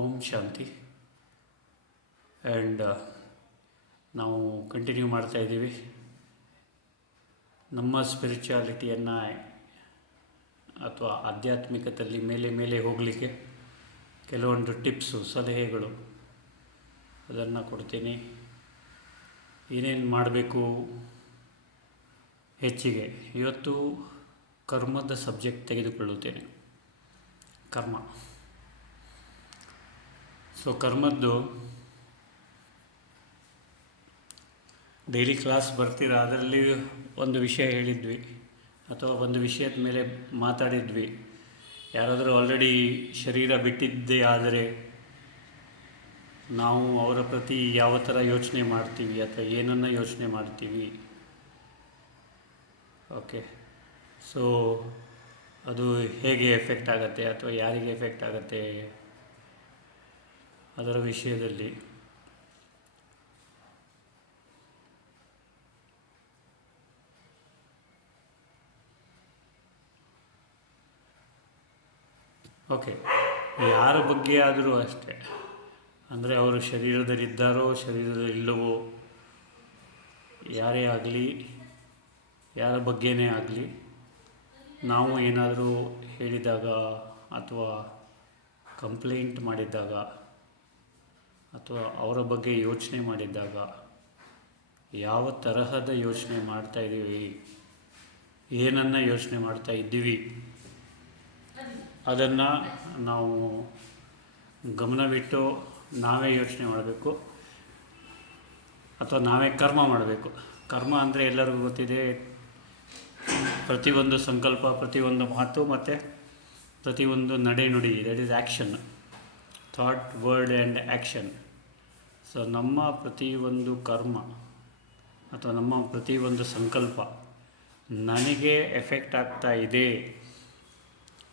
ಓಂ ಶಾಂತಿ. And ನಾವು continue ಮಾಡ್ತಾಯಿದ್ದೀವಿ ನಮ್ಮ ಸ್ಪಿರಿಚುಯಾಲಿಟಿಯನ್ನು ಅಥವಾ ಆಧ್ಯಾತ್ಮಿಕತೆಯಲ್ಲಿ ಮೇಲೆ ಹೋಗಲಿಕ್ಕೆ ಕೆಲವೊಂದು ಟಿಪ್ಸು ಸಲಹೆಗಳು ಅದನ್ನು ಕೊಡ್ತೀನಿ. ಏನೇನು ಮಾಡಬೇಕು ಹೆಚ್ಚಿಗೆ. ಇವತ್ತು ಕರ್ಮದ ಸಬ್ಜೆಕ್ಟ್ ತೆಗೆದುಕೊಳ್ಳುತ್ತೇನೆ. ಕರ್ಮ. ಕರ್ಮದ್ದು ಡೈಲಿ ಕ್ಲಾಸ್ ಬರ್ತೀರ, ಅದರಲ್ಲಿ ಒಂದು ವಿಷಯ ಹೇಳಿದ್ವಿ ಅಥವಾ ಒಂದು ವಿಷಯದ ಮೇಲೆ ಮಾತಾಡಿದ್ವಿ. ಯಾರಾದರೂ ಆಲ್ರೆಡಿ ಶರೀರ ಬಿಟ್ಟಿದ್ದೇ ಆದರೆ ನಾವು ಅವರ ಪ್ರತಿ ಯಾವ ಥರ ಯೋಚನೆ ಮಾಡ್ತೀವಿ ಅಥವಾ ಏನನ್ನು ಯೋಚನೆ ಮಾಡ್ತೀವಿ. ಓಕೆ, ಅದು ಹೇಗೆ ಎಫೆಕ್ಟ್ ಆಗುತ್ತೆ ಅಥವಾ ಯಾರಿಗೆ ಎಫೆಕ್ಟ್ ಆಗುತ್ತೆ ಅದರ ವಿಷಯದಲ್ಲಿ ಓಕೆ, ಯಾರ ಬಗ್ಗೆ ಆದರೂ ಅಷ್ಟೇ. ಅಂದರೆ ಅವರು ಶರೀರದಲ್ಲಿದ್ದಾರೋ ಶರೀರದಲ್ಲಿಲ್ಲವೋ, ಯಾರೇ ಆಗಲಿ, ಯಾರ ಬಗ್ಗೆನೇ ಆಗಲಿ, ನಾವು ಏನಾದರೂ ಹೇಳಿದಾಗ ಅಥವಾ ಕಂಪ್ಲೇಂಟ್ ಮಾಡಿದ್ದಾಗ ಅಥವಾ ಅವರ ಬಗ್ಗೆ ಯೋಚನೆ ಮಾಡಿದ್ದಾಗ ಯಾವ ತರಹದ ಯೋಚನೆ ಮಾಡ್ತಾಯಿದ್ದೀವಿ, ಏನನ್ನು ಯೋಚನೆ ಮಾಡ್ತಾ ಇದ್ದೀವಿ ಅದನ್ನು ನಾವು ಗಮನವಿಟ್ಟು ನಾವೇ ಯೋಚನೆ ಮಾಡಬೇಕು ಅಥವಾ ನಾವೇ ಕರ್ಮ ಮಾಡಬೇಕು. ಕರ್ಮ ಅಂದರೆ ಎಲ್ಲರಿಗೂ ಗೊತ್ತಿದೆ, ಪ್ರತಿಯೊಂದು ಸಂಕಲ್ಪ, ಪ್ರತಿಯೊಂದು ಮಾತು ಮತ್ತು ಪ್ರತಿಯೊಂದು ನಡೆನುಡಿ, that is action, thought, word and action. ನಮ್ಮ ಪ್ರತಿಯೊಂದು ಕರ್ಮ ಅಥವಾ ನಮ್ಮ ಪ್ರತಿಯೊಂದು ಸಂಕಲ್ಪ ನನಗೆ ಎಫೆಕ್ಟ್ ಆಗ್ತಾ ಇದೆ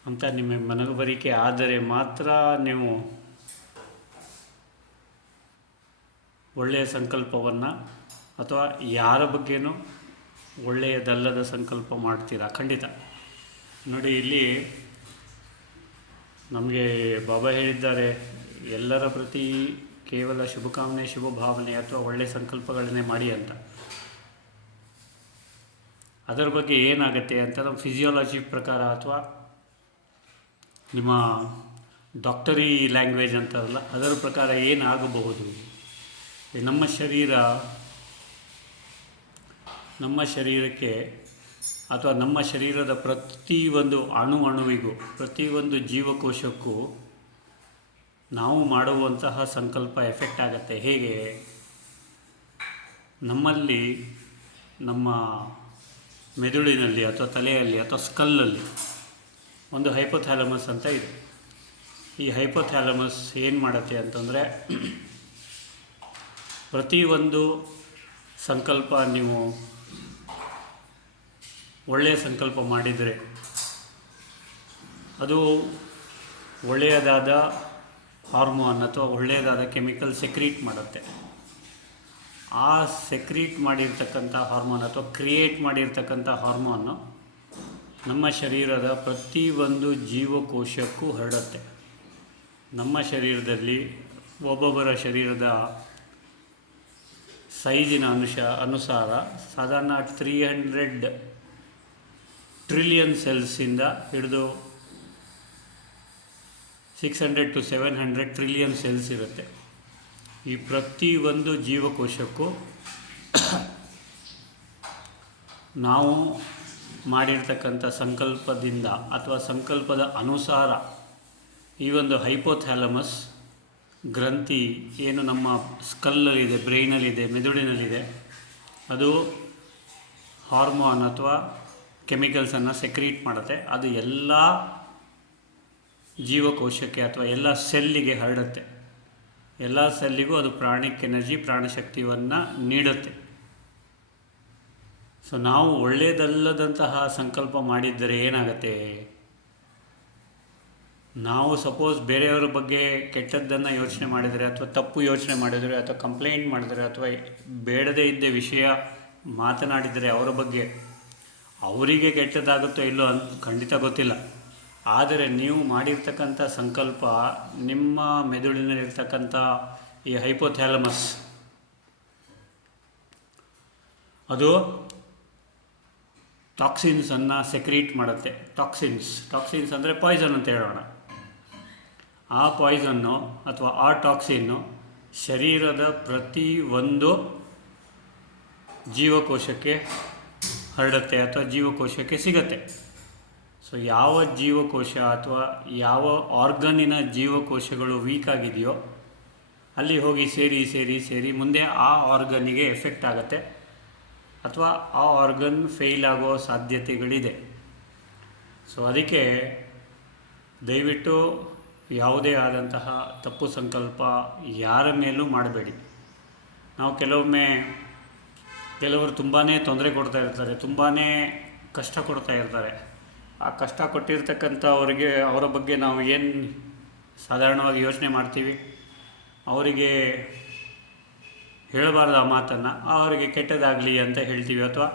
ಅಂತ ನಿಮಗೆ ಮನವರಿಕೆ ಆದರೆ ಮಾತ್ರ ನೀವು ಒಳ್ಳೆಯ ಸಂಕಲ್ಪವನ್ನು ಅಥವಾ ಯಾರ ಬಗ್ಗೆನೂ ಒಳ್ಳೆಯದಲ್ಲದ ಸಂಕಲ್ಪ ಮಾಡ್ತೀರಾ. ಖಂಡಿತ. ನೋಡಿ, ಇಲ್ಲಿ ನಮಗೆ ಬಾಬಾ ಹೇಳಿದ್ದಾರೆ, ಎಲ್ಲರ ಪ್ರತಿ ಕೇವಲ ಶುಭಕಾಮನೆ, ಶುಭ ಭಾವನೆ ಅಥವಾ ಒಳ್ಳೆಯ ಸಂಕಲ್ಪಗಳನ್ನೇ ಮಾಡಿ ಅಂತ. ಅದರ ಬಗ್ಗೆ ಏನಾಗುತ್ತೆ ಅಂತ ನಮ್ಮ ಫಿಸಿಯಾಲಜಿ ಪ್ರಕಾರ ಅಥವಾ ನಿಮ್ಮ ಡಾಕ್ಟರಿ ಲ್ಯಾಂಗ್ವೇಜ್ ಅಂತಾರಲ್ಲ, ಅದರ ಪ್ರಕಾರ ಏನಾಗಬಹುದು, ನಮ್ಮ ಶರೀರಕ್ಕೆ ಅಥವಾ ನಮ್ಮ ಶರೀರದ ಪ್ರತಿಯೊಂದು ಅಣುವಿಗೂ, ಪ್ರತಿಯೊಂದು ಜೀವಕೋಶಕ್ಕೂ ನಾವು ಮಾಡುವಂತಹ ಸಂಕಲ್ಪ ಎಫೆಕ್ಟ್ ಆಗುತ್ತೆ. ಹೇಗೆ? ನಮ್ಮಲ್ಲಿ, ನಮ್ಮ ಮೆದುಳಿನಲ್ಲಿ ಅಥವಾ ತಲೆಯಲ್ಲಿ ಅಥವಾ ಸ್ಕಲ್ಲಲ್ಲಿ ಒಂದು ಹೈಪೋಥ್ಯಾಲಮಸ್ ಅಂತ ಇದೆ. ಈ ಹೈಪೋಥ್ಯಾಲಮಸ್ ಏನು ಮಾಡುತ್ತೆ ಅಂತಂದರೆ, ಪ್ರತಿಯೊಂದು ಸಂಕಲ್ಪ ನೀವು ಒಳ್ಳೆಯ ಸಂಕಲ್ಪ ಮಾಡಿದರೆ ಅದು ಒಳ್ಳೆಯದಾದ ಹಾರ್ಮೋನ್ ಅಥವಾ ಒಳ್ಳೆಯದಾದ ಕೆಮಿಕಲ್ ಸೆಕ್ರೀಟ್ ಮಾಡುತ್ತೆ. ಆ ಸೆಕ್ರೀಟ್ ಮಾಡಿರ್ತಕ್ಕಂಥ ಹಾರ್ಮೋನ್ ಅಥವಾ ಕ್ರಿಯೇಟ್ ಮಾಡಿರ್ತಕ್ಕಂಥ ಹಾರ್ಮೋನು ನಮ್ಮ ಶರೀರದ ಪ್ರತಿಯೊಂದು ಜೀವಕೋಶಕ್ಕೂ ಹರಡುತ್ತೆ. ನಮ್ಮ ಶರೀರದಲ್ಲಿ ಒಬ್ಬೊಬ್ಬರ ಶರೀರದ ಸೈಜಿನ ಅನುಸಾರ ಸಾಧಾರಣ 300 ಟ್ರಿಲಿಯನ್ ಸೆಲ್ಸಿಂದ ಹಿಡಿದು 600 to 700 ಟ್ರಿಲಿಯನ್ ಸೆಲ್ಸ್ ಇರುತ್ತೆ. ಈ ಪ್ರತಿಯೊಂದು ಜೀವಕೋಶಕ್ಕೂ ನಾವು ಮಾಡಿರ್ತಕ್ಕಂಥ ಸಂಕಲ್ಪದಿಂದ ಅಥವಾ ಸಂಕಲ್ಪದ ಅನುಸಾರ ಈ ಒಂದು ಹೈಪೋಥ್ಯಾಲಮಸ್ ಗ್ರಂಥಿ ಏನು ನಮ್ಮ ಸ್ಕಲ್ಲಲ್ಲಿದೆ, ಬ್ರೈನಲ್ಲಿದೆ, ಮೆದುಳಿನಲ್ಲಿದೆ, ಅದು ಹಾರ್ಮೋನ್ ಅಥವಾ ಕೆಮಿಕಲ್ಸನ್ನು ಸೆಕ್ರೀಟ್ ಮಾಡುತ್ತೆ. ಅದು ಎಲ್ಲ ಜೀವಕೋಶಕ್ಕೆ ಅಥವಾ ಎಲ್ಲ ಸೆಲ್ಲಿಗೆ ಹರಡುತ್ತೆ. ಎಲ್ಲ ಸೆಲ್ಲಿಗೂ ಅದು ಪ್ರಾಣಿಕ್ ಎನರ್ಜಿ, ಪ್ರಾಣಶಕ್ತಿಯನ್ನು ನೀಡುತ್ತೆ. ನಾವು ಒಳ್ಳೆಯದಲ್ಲದಂತಹ ಸಂಕಲ್ಪ ಮಾಡಿದ್ದರೆ ಏನಾಗುತ್ತೆ? ನಾವು ಸಪೋಸ್ ಬೇರೆಯವರ ಬಗ್ಗೆ ಕೆಟ್ಟದ್ದನ್ನು ಯೋಚನೆ ಮಾಡಿದರೆ ಅಥವಾ ತಪ್ಪು ಯೋಚನೆ ಮಾಡಿದರೆ ಅಥವಾ ಕಂಪ್ಲೇಂಟ್ ಮಾಡಿದರೆ ಅಥವಾ ಬೇಡದೇ ಇದ್ದ ವಿಷಯ ಮಾತನಾಡಿದರೆ ಅವರ ಬಗ್ಗೆ, ಅವರಿಗೆ ಕೆಟ್ಟದ್ದಾಗುತ್ತೋ ಇಲ್ಲೋ ಅಂತ ಖಂಡಿತ ಗೊತ್ತಿಲ್ಲ. ಆದರೆ ನೀವು ಮಾಡಿರ್ತಕ್ಕಂಥ ಸಂಕಲ್ಪ ನಿಮ್ಮ ಮೆದುಳಿನಲ್ಲಿರ್ತಕ್ಕಂಥ ಈ ಹೈಪೋಥ್ಯಾಲಮಸ್ ಅದು ಟಾಕ್ಸಿನ್ಸನ್ನು ಸೆಕ್ರೀಟ್ ಮಾಡುತ್ತೆ. ಟಾಕ್ಸಿನ್ಸ್ ಅಂದರೆ ಪಾಯ್ಸನ್ ಅಂತ ಹೇಳೋಣ. ಆ ಪಾಯ್ಸನ್ನು ಅಥವಾ ಆ ಟಾಕ್ಸಿನ್ನು ಶರೀರದ ಪ್ರತಿ ಒಂದು ಜೀವಕೋಶಕ್ಕೆ ಹರಡುತ್ತೆ ಅಥವಾ ಜೀವಕೋಶಕ್ಕೆ ಸಿಗುತ್ತೆ. ಸೊ ಯಾವ ಜೀವಕೋಶ ಅಥವಾ ಯಾವ ಆರ್ಗನ್ನಿನ ಜೀವಕೋಶಗಳು ವೀಕ್ ಆಗಿದೆಯೋ ಅಲ್ಲಿ ಹೋಗಿ ಸೇರಿ ಮುಂದೆ ಆ ಆರ್ಗನ್ನಿಗೆ ಎಫೆಕ್ಟ್ ಆಗುತ್ತೆ ಅಥವಾ ಆ ಆರ್ಗನ್ ಫೇಲ್ ಆಗೋ ಸಾಧ್ಯತೆಗಳಿದೆ. ಸೊ ಅದಕ್ಕೆ ದಯವಿಟ್ಟು ಯಾವುದೇ ಆದಂತಹ ತಪ್ಪು ಸಂಕಲ್ಪ ಯಾರ ಮೇಲೂ ಮಾಡಬೇಡಿ. ನಾವು ಕೆಲವರು ತುಂಬಾ ತೊಂದರೆ ಕೊಡ್ತಾ ಇರ್ತಾರೆ, ತುಂಬಾ ಕಷ್ಟ ಕೊಡ್ತಾ ಇರ್ತಾರೆ. ಆ ಕಷ್ಟ ಕೊಟ್ಟಿರ್ತಕ್ಕಂಥ ಅವರ ಬಗ್ಗೆ ನಾವು ಏನು ಸಾಧಾರಣವಾಗಿ ಯೋಚನೆ ಮಾಡ್ತೀವಿ, ಅವರಿಗೆ ಹೇಳಬಾರ್ದು ಆ ಮಾತನ್ನು, ಅವರಿಗೆ ಕೆಟ್ಟದಾಗಲಿ ಅಂತ ಹೇಳ್ತೀವಿ. ಅಥವಾ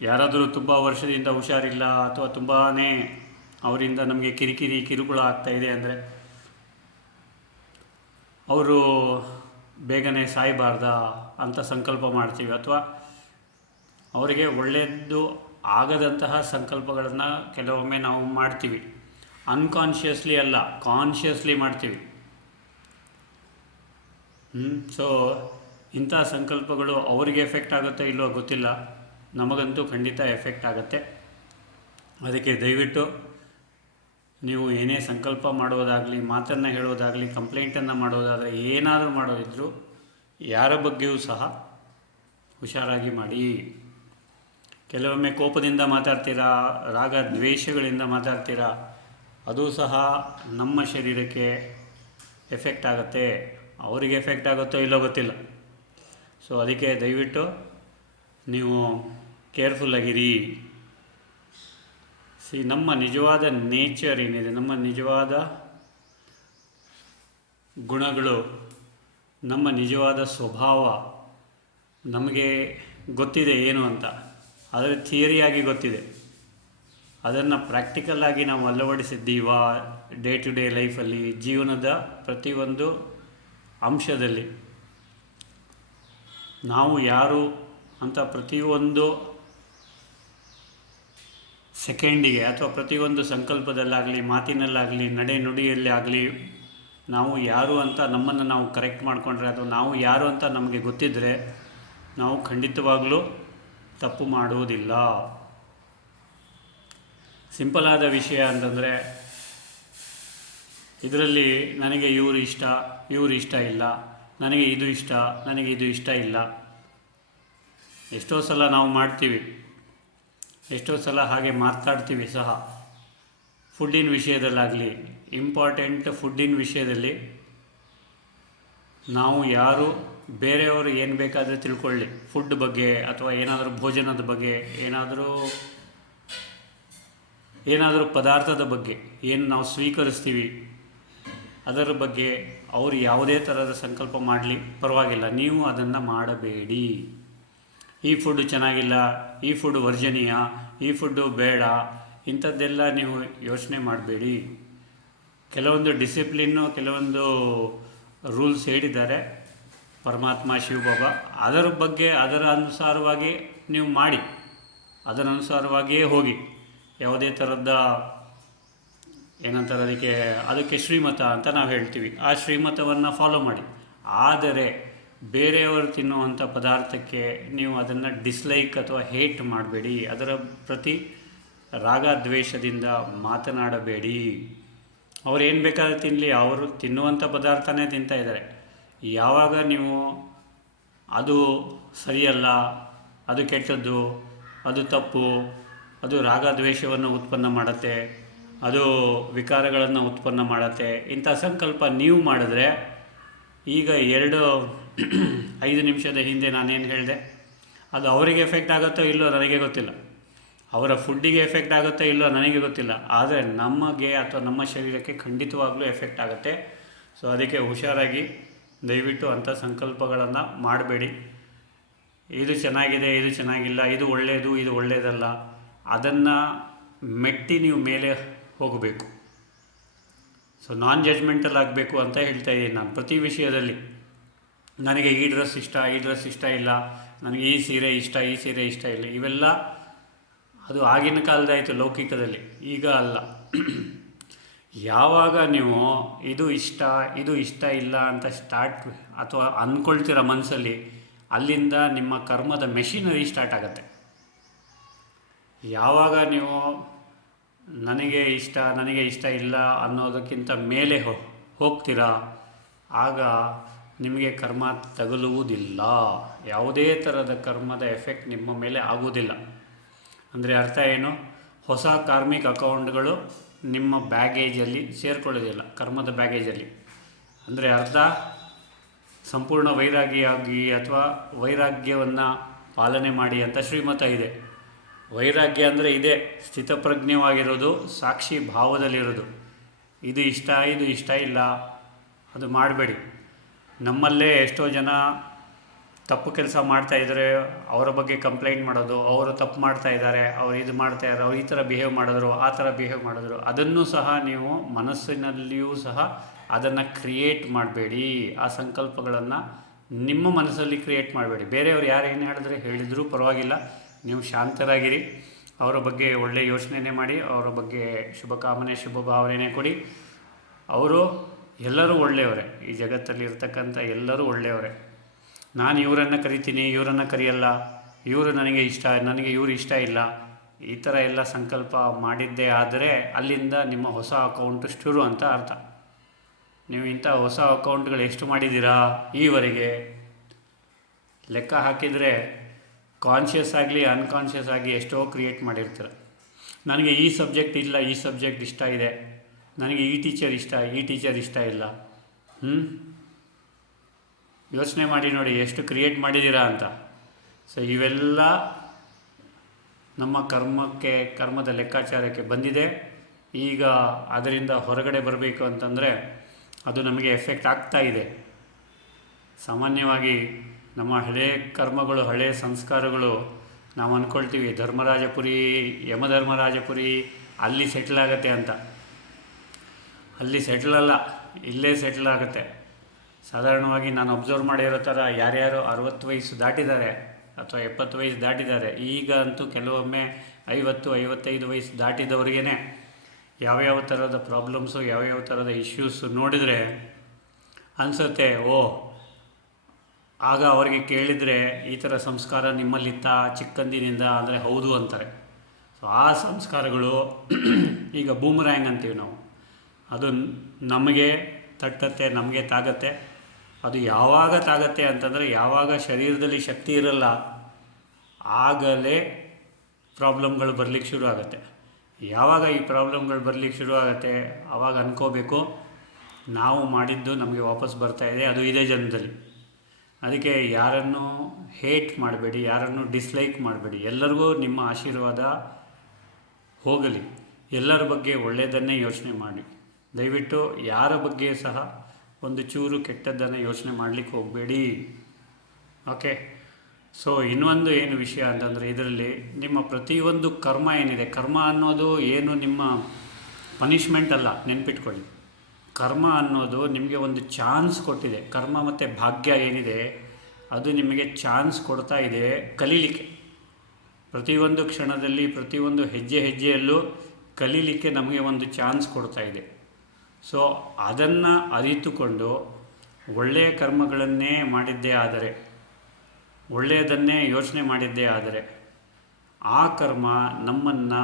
ಯಾರಾದರೂ ತುಂಬ ವರ್ಷದಿಂದ ಹುಷಾರಿಲ್ಲ ಅಥವಾ ತುಂಬಾ ಅವರಿಂದ ನಮಗೆ ಕಿರುಕುಳ ಆಗ್ತಾಯಿದೆ ಅಂದರೆ ಅವರು ಬೇಗನೆ ಸಾಯಬಾರ್ದಾ ಅಂತ ಸಂಕಲ್ಪ ಮಾಡ್ತೀವಿ. ಅಥವಾ ಅವರಿಗೆ ಒಳ್ಳೆಯದು ಆಗದಂತಹ ಸಂಕಲ್ಪಗಳನ್ನು ಕೆಲವೊಮ್ಮೆ ನಾವು ಮಾಡ್ತೀವಿ. ಅನ್ಕಾನ್ಷಿಯಸ್ಲಿ ಅಲ್ಲ, ಕಾನ್ಷಿಯಸ್ಲಿ ಮಾಡ್ತೀವಿ. ಸೊ ಇಂಥ ಸಂಕಲ್ಪಗಳು ಅವರಿಗೆ ಎಫೆಕ್ಟ್ ಆಗುತ್ತೋ ಇಲ್ಲೋ ಗೊತ್ತಿಲ್ಲ, ನಮಗಂತೂ ಖಂಡಿತ ಎಫೆಕ್ಟ್ ಆಗುತ್ತೆ. ಅದಕ್ಕೆ ದಯವಿಟ್ಟು ನೀವು ಏನೇ ಸಂಕಲ್ಪ ಮಾಡೋದಾಗಲಿ, ಮಾತನ್ನು ಹೇಳೋದಾಗಲಿ, ಕಂಪ್ಲೇಂಟನ್ನು ಮಾಡೋದಾದರೆ, ಏನಾದರೂ ಮಾಡೋದಿದ್ರೂ ಯಾರ ಬಗ್ಗೆಯೂ ಸಹ ಹುಷಾರಾಗಿ ಮಾಡಿ. ಕೆಲವೊಮ್ಮೆ ಕೋಪದಿಂದ ಮಾತಾಡ್ತೀರಾ, ರಾಗ ದ್ವೇಷಗಳಿಂದ ಮಾತಾಡ್ತೀರಾ, ಅದು ಸಹ ನಮ್ಮ ಶರೀರಕ್ಕೆ ಎಫೆಕ್ಟ್ ಆಗುತ್ತೆ. ಅವರಿಗೆ ಎಫೆಕ್ಟ್ ಆಗುತ್ತೋ ಇಲ್ಲೋ ಗೊತ್ತಿಲ್ಲ. ಸೊ ಅದಕ್ಕೆ ದಯವಿಟ್ಟು ನೀವು ಕೇರ್ಫುಲ್ಲಾಗಿರಿ. ನಮ್ಮ ನಿಜವಾದ ನೇಚರ್ ಏನಿದೆ, ನಮ್ಮ ನಿಜವಾದ ಗುಣಗಳು, ನಮ್ಮ ನಿಜವಾದ ಸ್ವಭಾವ ನಮಗೆ ಗೊತ್ತಿದೆ ಏನು ಅಂತ. ಅದರ ಥಿಯರಿಯಾಗಿ ಗೊತ್ತಿದೆ. ಅದನ್ನು ಪ್ರಾಕ್ಟಿಕಲ್ಲಾಗಿ ನಾವು ಅಳವಡಿಸಿದ್ದೀವಾ ಡೇ ಟು ಡೇ ಲೈಫಲ್ಲಿ, ಜೀವನದ ಪ್ರತಿಯೊಂದು ಅಂಶದಲ್ಲಿ ನಾವು ಯಾರು ಅಂತ ಪ್ರತಿಯೊಂದು ಸೆಕೆಂಡಿಗೆ ಅಥವಾ ಪ್ರತಿಯೊಂದು ಸಂಕಲ್ಪದಲ್ಲಾಗಲಿ, ಮಾತಿನಲ್ಲಾಗಲಿ, ನಡೆ ನುಡಿಯಲ್ಲಿ ಆಗಲಿ ನಾವು ಯಾರು ಅಂತ ನಮ್ಮನ್ನು ನಾವು ಕರೆಕ್ಟ್ ಮಾಡಿಕೊಂಡ್ರೆ ಅಥವಾ ನಾವು ಯಾರು ಅಂತ ನಮಗೆ ಗೊತ್ತಿದ್ದರೆ ನಾವು ಖಂಡಿತವಾಗಲೂ ತಪ್ಪು ಮಾಡುವುದಿಲ್ಲ. ಸಿಂಪಲ್ ಆದ ವಿಷಯ ಅಂತಂದರೆ, ಇದರಲ್ಲಿ ನನಗೆ ಇವರು ಇಷ್ಟ ಇಲ್ಲ, ನನಗೆ ಇದು ಇಷ್ಟ ಇಲ್ಲ. ಎಷ್ಟೋ ಸಲ ನಾವು ಮಾಡ್ತೀವಿ, ಎಷ್ಟೋ ಸಲ ಹಾಗೆ ಮಾತಾಡ್ತೀವಿ ಸಹ. ಫುಡ್ಡಿನ ವಿಷಯದಲ್ಲಾಗಲಿ, ಇಂಪಾರ್ಟೆಂಟ್ ಫುಡ್ಡಿನ ವಿಷಯದಲ್ಲಿ ನಾವು ಯಾರು, ಬೇರೆಯವರು ಏನು ಬೇಕಾದರೆ ತಿಳ್ಕೊಳ್ಳಿ, ಫುಡ್ ಬಗ್ಗೆ ಅಥವಾ ಏನಾದರೂ ಭೋಜನದ ಬಗ್ಗೆ, ಏನಾದರೂ ಪದಾರ್ಥದ ಬಗ್ಗೆ ಏನು ನಾವು ಸ್ವೀಕರಿಸ್ತೀವಿ ಅದರ ಬಗ್ಗೆ ಅವರು ಯಾವುದೇ ಥರದ ಸಂಕಲ್ಪ ಮಾಡಲಿ ಪರವಾಗಿಲ್ಲ, ನೀವು ಅದನ್ನು ಮಾಡಬೇಡಿ. ಈ ಫುಡ್ಡು ಚೆನ್ನಾಗಿಲ್ಲ, ಈ ಫುಡ್ ವರ್ಜನೀಯ, ಈ ಫುಡ್ಡು ಬೇಡ, ಇಂಥದ್ದೆಲ್ಲ ನೀವು ಯೋಚನೆ ಮಾಡಬೇಡಿ. ಕೆಲವೊಂದು ಡಿಸಿಪ್ಲಿನ್ನು, ಕೆಲವೊಂದು ರೂಲ್ಸ್ ಹೇಳಿದ್ದಾರೆ ಪರಮಾತ್ಮ ಶಿವಬಾಬಾ. ಅದರ ಬಗ್ಗೆ ಅದರ ಅನುಸಾರವಾಗಿ ನೀವು ಮಾಡಿ, ಅದರ ಅನುಸಾರವಾಗಿಯೇ ಹೋಗಿ. ಯಾವುದೇ ಥರದ ಏನಂತಾರೆ ಅದಕ್ಕೆ ಶ್ರೀಮತ ಅಂತ ನಾವು ಹೇಳ್ತೀವಿ, ಆ ಶ್ರೀಮತವನ್ನು ಫಾಲೋ ಮಾಡಿ. ಆದರೆ ಬೇರೆಯವರು ತಿನ್ನುವಂಥ ಪದಾರ್ಥಕ್ಕೆ ನೀವು ಅದನ್ನು ಡಿಸ್ಲೈಕ್ ಅಥವಾ ಹೇಟ್ ಮಾಡಬೇಡಿ, ಅದರ ಪ್ರತಿ ರಾಗ ದ್ವೇಷದಿಂದ ಮಾತನಾಡಬೇಡಿ. ಅವ್ರು ಏನು ಬೇಕಾದ್ರೂ ತಿನ್ನಲಿ, ಅವರು ತಿನ್ನುವಂಥ ಪದಾರ್ಥನೇ ತಿಂತಾಯಿದ್ದಾರೆ. ಯಾವಾಗ ನೀವು ಅದು ಸರಿಯಲ್ಲ, ಅದು ಕೆಟ್ಟದ್ದು, ಅದು ತಪ್ಪು, ಅದು ರಾಗ ದ್ವೇಷವನ್ನು ಉತ್ಪನ್ನ ಮಾಡುತ್ತೆ, ಅದು ವಿಕಾರಗಳನ್ನು ಉತ್ಪನ್ನ ಮಾಡುತ್ತೆ, ಇಂಥ ಸಂಕಲ್ಪ ನೀವು ಮಾಡಿದ್ರೆ, ಈಗ 5 ನಿಮಿಷದ ಹಿಂದೆ ನಾನೇನು ಹೇಳಿದೆ, ಅದು ಅವರಿಗೆ ಎಫೆಕ್ಟ್ ಆಗುತ್ತೋ ಇಲ್ಲೋ ನನಗೆ ಗೊತ್ತಿಲ್ಲ, ಅವರ ಫುಡ್ಡಿಗೆ ಎಫೆಕ್ಟ್ ಆಗುತ್ತೋ ಇಲ್ಲೋ ನನಗೆ ಗೊತ್ತಿಲ್ಲ, ಆದರೆ ನಮಗೆ ಅಥವಾ ನಮ್ಮ ಶರೀರಕ್ಕೆ ಖಂಡಿತವಾಗ್ಲೂ ಎಫೆಕ್ಟ್ ಆಗುತ್ತೆ. ಸೊ ಅದಕ್ಕೆ ಹುಷಾರಾಗಿ ದಯವಿಟ್ಟು ಅಂಥ ಸಂಕಲ್ಪಗಳನ್ನು ಮಾಡಬೇಡಿ. ಇದು ಚೆನ್ನಾಗಿದೆ, ಇದು ಚೆನ್ನಾಗಿಲ್ಲ, ಇದು ಒಳ್ಳೆಯದು, ಇದು ಒಳ್ಳೆಯದಲ್ಲ, ಅದನ್ನು ಮೆಟ್ಟಿ ನೀವು ಮೇಲೆ ಹೋಗಬೇಕು. ಸೊ ನಾನ್ ಜಡ್ಜ್ಮೆಂಟಲ್ ಆಗಬೇಕು ಅಂತ ಹೇಳ್ತಾ ಇದ್ದೀನಿ ನಾನು ಪ್ರತಿ ವಿಷಯದಲ್ಲಿ. ನನಗೆ ಈ ಡ್ರೆಸ್ ಇಷ್ಟ, ಈ ಡ್ರೆಸ್ ಇಷ್ಟ ಇಲ್ಲ, ನನಗೆ ಈ ಸೀರೆ ಇಷ್ಟ, ಈ ಸೀರೆ ಇಷ್ಟ ಇಲ್ಲ, ಇವೆಲ್ಲ ಅದು ಆಗಿನ ಕಾಲದಾಯಿತು ಲೌಕಿಕದಲ್ಲಿ, ಈಗ ಅಲ್ಲ. ಯಾವಾಗ ನೀವು ಇದು ಇಷ್ಟ ಇಲ್ಲ ಅಂತ ಸ್ಟಾರ್ಟ್ ಅಥವಾ ಅಂದ್ಕೊಳ್ತೀರ ಮನಸ್ಸಲ್ಲಿ, ಅಲ್ಲಿಂದ ನಿಮ್ಮ ಕರ್ಮದ ಮೆಷಿನರಿ ಸ್ಟಾರ್ಟ್ ಆಗುತ್ತೆ. ಯಾವಾಗ ನೀವು ನನಗೆ ಇಷ್ಟ ಇಲ್ಲ ಅನ್ನೋದಕ್ಕಿಂತ ಮೇಲೆ ಹೋಗ್ತೀರಾ, ಆಗ ನಿಮಗೆ ಕರ್ಮ ತಗುಲುವುದಿಲ್ಲ. ಯಾವುದೇ ಥರದ ಕರ್ಮದ ಎಫೆಕ್ಟ್ ನಿಮ್ಮ ಮೇಲೆ ಆಗುವುದಿಲ್ಲ. ಅಂದರೆ ಅರ್ಥ ಏನು? ಹೊಸ ಕಾರ್ಮಿಕ್ ಅಕೌಂಟ್ಗಳು ನಿಮ್ಮ ಬ್ಯಾಗೇಜಲ್ಲಿ ಸೇರಿಕೊಳ್ಳೋದಿಲ್ಲ, ಕರ್ಮದ ಬ್ಯಾಗೇಜಲ್ಲಿ. ಅಂದರೆ ಅರ್ಥ ಸಂಪೂರ್ಣ ವೈರಾಗಿಯಾಗಿ ಅಥವಾ ವೈರಾಗ್ಯವನ್ನು ಪಾಲನೆ ಮಾಡಿ ಅಂತ ಶ್ರೀಮತ ಇದೆ. ವೈರಾಗ್ಯ ಅಂದರೆ ಇದೇ, ಸ್ಥಿತಪ್ರಜ್ಞವಾಗಿರೋದು, ಸಾಕ್ಷಿ ಭಾವದಲ್ಲಿರೋದು. ಇದು ಇಷ್ಟ ಇಲ್ಲ ಅದು ಮಾಡಬೇಡಿ. ನಮ್ಮಲ್ಲೇ ಎಷ್ಟೋ ಜನ ತಪ್ಪು ಕೆಲಸ ಮಾಡ್ತಾಯಿದ್ದಾರೆ, ಅವರ ಬಗ್ಗೆ ಕಂಪ್ಲೇಂಟ್ ಮಾಡೋದು, ಅವರು ತಪ್ಪು ಮಾಡ್ತಾಯಿದ್ದಾರೆ, ಅವ್ರು ಇದು ಮಾಡ್ತಾಯಿದ್ದಾರೆ, ಅವ್ರು ಈ ಥರ ಬಿಹೇವ್ ಮಾಡಿದ್ರು, ಆ ಥರ ಬಿಹೇವ್ ಮಾಡಿದ್ರು. ಅದನ್ನು ಸಹ ನೀವು ಮನಸ್ಸಿನಲ್ಲಿಯೂ ಸಹ ಅದನ್ನು ಕ್ರಿಯೇಟ್ ಮಾಡಬೇಡಿ. ಆ ಸಂಕಲ್ಪಗಳನ್ನು ನಿಮ್ಮ ಮನಸ್ಸಲ್ಲಿ ಕ್ರಿಯೇಟ್ ಮಾಡಬೇಡಿ. ಬೇರೆಯವ್ರು ಯಾರು ಏನು ಹೇಳಿದರೂ ಪರವಾಗಿಲ್ಲ, ನೀವು ಶಾಂತರಾಗಿರಿ. ಅವರ ಬಗ್ಗೆ ಒಳ್ಳೆಯ ಯೋಚನೆ ಮಾಡಿ, ಅವರ ಬಗ್ಗೆ ಶುಭಕಾಮನೆ ಶುಭ ಭಾವನೆ ಕೊಡಿ. ಅವರು ಎಲ್ಲರೂ ಒಳ್ಳೆಯವರೇ, ಈ ಜಗತ್ತಲ್ಲಿ ಇರ್ತಕ್ಕಂಥ ಎಲ್ಲರೂ ಒಳ್ಳೆಯವರೇ. ನಾನು ಇವರನ್ನು ಕರಿತೀನಿ, ಇವರನ್ನು ಕರೆಯಲ್ಲ, ಇವರು ನನಗೆ ಇವರು ಇಷ್ಟ ಇಲ್ಲ, ಈ ಥರ ಎಲ್ಲ ಸಂಕಲ್ಪ ಮಾಡಿದ್ದೇ ಆದರೆ ಅಲ್ಲಿಂದ ನಿಮ್ಮ ಹೊಸ ಅಕೌಂಟ್ ಶುರು ಅಂತ ಅರ್ಥ. ನೀವು ಇಂಥ ಹೊಸ ಅಕೌಂಟ್ಗಳು ಎಷ್ಟು ಮಾಡಿದ್ದೀರಾ ಈವರೆಗೆ ಲೆಕ್ಕ ಹಾಕಿದರೆ ಕಾನ್ಷಿಯಸ್ ಆಗಲಿ ಅನ್ಕಾನ್ಷಿಯಸ್ ಆಗಿ ಎಷ್ಟೋ ಕ್ರಿಯೇಟ್ ಮಾಡಿರ್ತೀರ. ನನಗೆ ಈ ಸಬ್ಜೆಕ್ಟ್ ಇಲ್ಲ, ಈ ಸಬ್ಜೆಕ್ಟ್ ಇಷ್ಟ ಇದೆ, ನನಗೆ ಈ ಟೀಚರ್ ಇಷ್ಟ ಇಲ್ಲ. ಯೋಚನೆ ಮಾಡಿ ನೋಡಿ ಎಷ್ಟು ಕ್ರಿಯೇಟ್ ಮಾಡಿದ್ದೀರಾ ಅಂತ. ಸೊ ಇವೆಲ್ಲ ನಮ್ಮ ಕರ್ಮದ ಲೆಕ್ಕಾಚಾರಕ್ಕೆ ಬಂದಿದೆ. ಈಗ ಅದರಿಂದ ಹೊರಗಡೆ ಬರಬೇಕು ಅಂತಂದರೆ ಅದು ನಮಗೆ ಎಫೆಕ್ಟ್ ಆಗ್ತಾ ಇದೆ. ಸಾಮಾನ್ಯವಾಗಿ ನಮ್ಮ ಹಳೆಯ ಕರ್ಮಗಳು, ಹಳೆಯ ಸಂಸ್ಕಾರಗಳು, ನಾವು ಅಂದ್ಕೊಳ್ತೀವಿ ಧರ್ಮರಾಜಪುರಿ, ಯಮಧರ್ಮರಾಜಪುರಿ ಅಲ್ಲಿ ಸೆಟ್ಲ್ ಆಗುತ್ತೆ ಅಂತ. ಅಲ್ಲಿ ಸೆಟ್ಲಲ್ಲ, ಇಲ್ಲೇ ಸೆಟ್ಲ್ ಆಗುತ್ತೆ. ಸಾಧಾರಣವಾಗಿ ನಾನು ಅಬ್ಸರ್ವ್ ಮಾಡಿರೋ ಥರ ಯಾರ್ಯಾರು 60 ವಯಸ್ಸು ದಾಟಿದ್ದಾರೆ ಅಥವಾ 70 ವಯಸ್ಸು ದಾಟಿದ್ದಾರೆ, ಈಗ ಅಂತೂ ಕೆಲವೊಮ್ಮೆ 50-55 ವಯಸ್ಸು ದಾಟಿದವ್ರಿಗೇ ಯಾವ್ಯಾವ ಥರದ ಪ್ರಾಬ್ಲಮ್ಸು, ಯಾವ್ಯಾವ ಥರದ ಇಶ್ಯೂಸು ನೋಡಿದರೆ ಅನಿಸುತ್ತೆ, ಆಗ ಅವರಿಗೆ ಕೇಳಿದರೆ ಈ ಥರ ಸಂಸ್ಕಾರ ನಿಮ್ಮಲ್ಲಿತ್ತ ಚಿಕ್ಕಂದಿನಿಂದ ಅಂದರೆ ಹೌದು ಅಂತಾರೆ. ಸೊ ಆ ಸಂಸ್ಕಾರಗಳು ಈಗ ಬೂಮರ್ಯಾಂಗ್ ಅಂತೀವಿ ನಾವು, ಅದು ನಮಗೆ ತಟ್ಟತ್ತೆ, ನಮಗೆ ತಾಗತ್ತೆ. ಅದು ಯಾವಾಗ ತಾಗತ್ತೆ ಅಂತಂದರೆ ಯಾವಾಗ ಶರೀರದಲ್ಲಿ ಶಕ್ತಿ ಇರಲ್ಲ, ಆಗಲೇ ಪ್ರಾಬ್ಲಮ್ಗಳು ಬರಲಿಕ್ಕೆ ಶುರು ಆಗುತ್ತೆ. ಯಾವಾಗ ಈ ಪ್ರಾಬ್ಲಮ್ಗಳು ಬರಲಿಕ್ಕೆ ಶುರು ಆಗುತ್ತೆ ಆವಾಗ ಅಂದ್ಕೋಬೇಕು ನಾವು ಮಾಡಿದ್ದು ನಮಗೆ ವಾಪಸ್ ಬರ್ತಾಯಿದೆ, ಅದು ಇದೇ ಜನ್ಮದಲ್ಲಿ. ಅದಕ್ಕೆ ಯಾರನ್ನು ಹೇಟ್ ಮಾಡಬೇಡಿ, ಯಾರನ್ನು ಡಿಸ್ಲೈಕ್ ಮಾಡಬೇಡಿ. ಎಲ್ಲರಿಗೂ ನಿಮ್ಮ ಆಶೀರ್ವಾದ ಹೋಗಲಿ. ಎಲ್ಲರ ಬಗ್ಗೆ ಒಳ್ಳೆಯದನ್ನೇ ಯೋಚನೆ ಮಾಡಿ. ದಯವಿಟ್ಟು ಯಾರ ಬಗ್ಗೆ ಸಹ ಒಂದು ಚೂರು ಕೆಟ್ಟದ್ದನ್ನು ಯೋಚನೆ ಮಾಡಲಿಕ್ಕೆ ಹೋಗಬೇಡಿ. ಓಕೆ. ಸೊ ಇನ್ನೊಂದು ಏನು ವಿಷಯ ಅಂತಂದರೆ, ಇದರಲ್ಲಿ ನಿಮ್ಮ ಪ್ರತಿಯೊಂದು ಕರ್ಮ ಏನಿದೆ, ಕರ್ಮ ಅನ್ನೋದು ಏನು ನಿಮ್ಮ ಪನಿಷ್ಮೆಂಟ್ ಅಲ್ಲ, ನೆನ್ಪಿಟ್ಕೊಳ್ಳಿ. ಕರ್ಮ ಅನ್ನೋದು ನಿಮಗೆ ಒಂದು ಚಾನ್ಸ್ ಕೊಟ್ಟಿದೆ. ಕರ್ಮ ಮತ್ತು ಭಾಗ್ಯ ಏನಿದೆ ಅದು ನಿಮಗೆ ಚಾನ್ಸ್ ಕೊಡ್ತಾ ಇದೆ ಕಲೀಲಿಕ್ಕೆ. ಪ್ರತಿಯೊಂದು ಕ್ಷಣದಲ್ಲಿ, ಪ್ರತಿಯೊಂದು ಹೆಜ್ಜೆಯಲ್ಲೂ ಕಲೀಲಿಕ್ಕೆ ನಮಗೆ ಒಂದು ಚಾನ್ಸ್ ಕೊಡ್ತಾ ಇದೆ. ಸೊ ಅದನ್ನು ಅರಿತುಕೊಂಡು ಒಳ್ಳೆಯ ಕರ್ಮಗಳನ್ನೇ ಮಾಡಿದ್ದೇ ಆದರೆ, ಒಳ್ಳೆಯದನ್ನೇ ಯೋಚನೆ ಮಾಡಿದ್ದೇ ಆದರೆ, ಆ ಕರ್ಮ ನಮ್ಮನ್ನು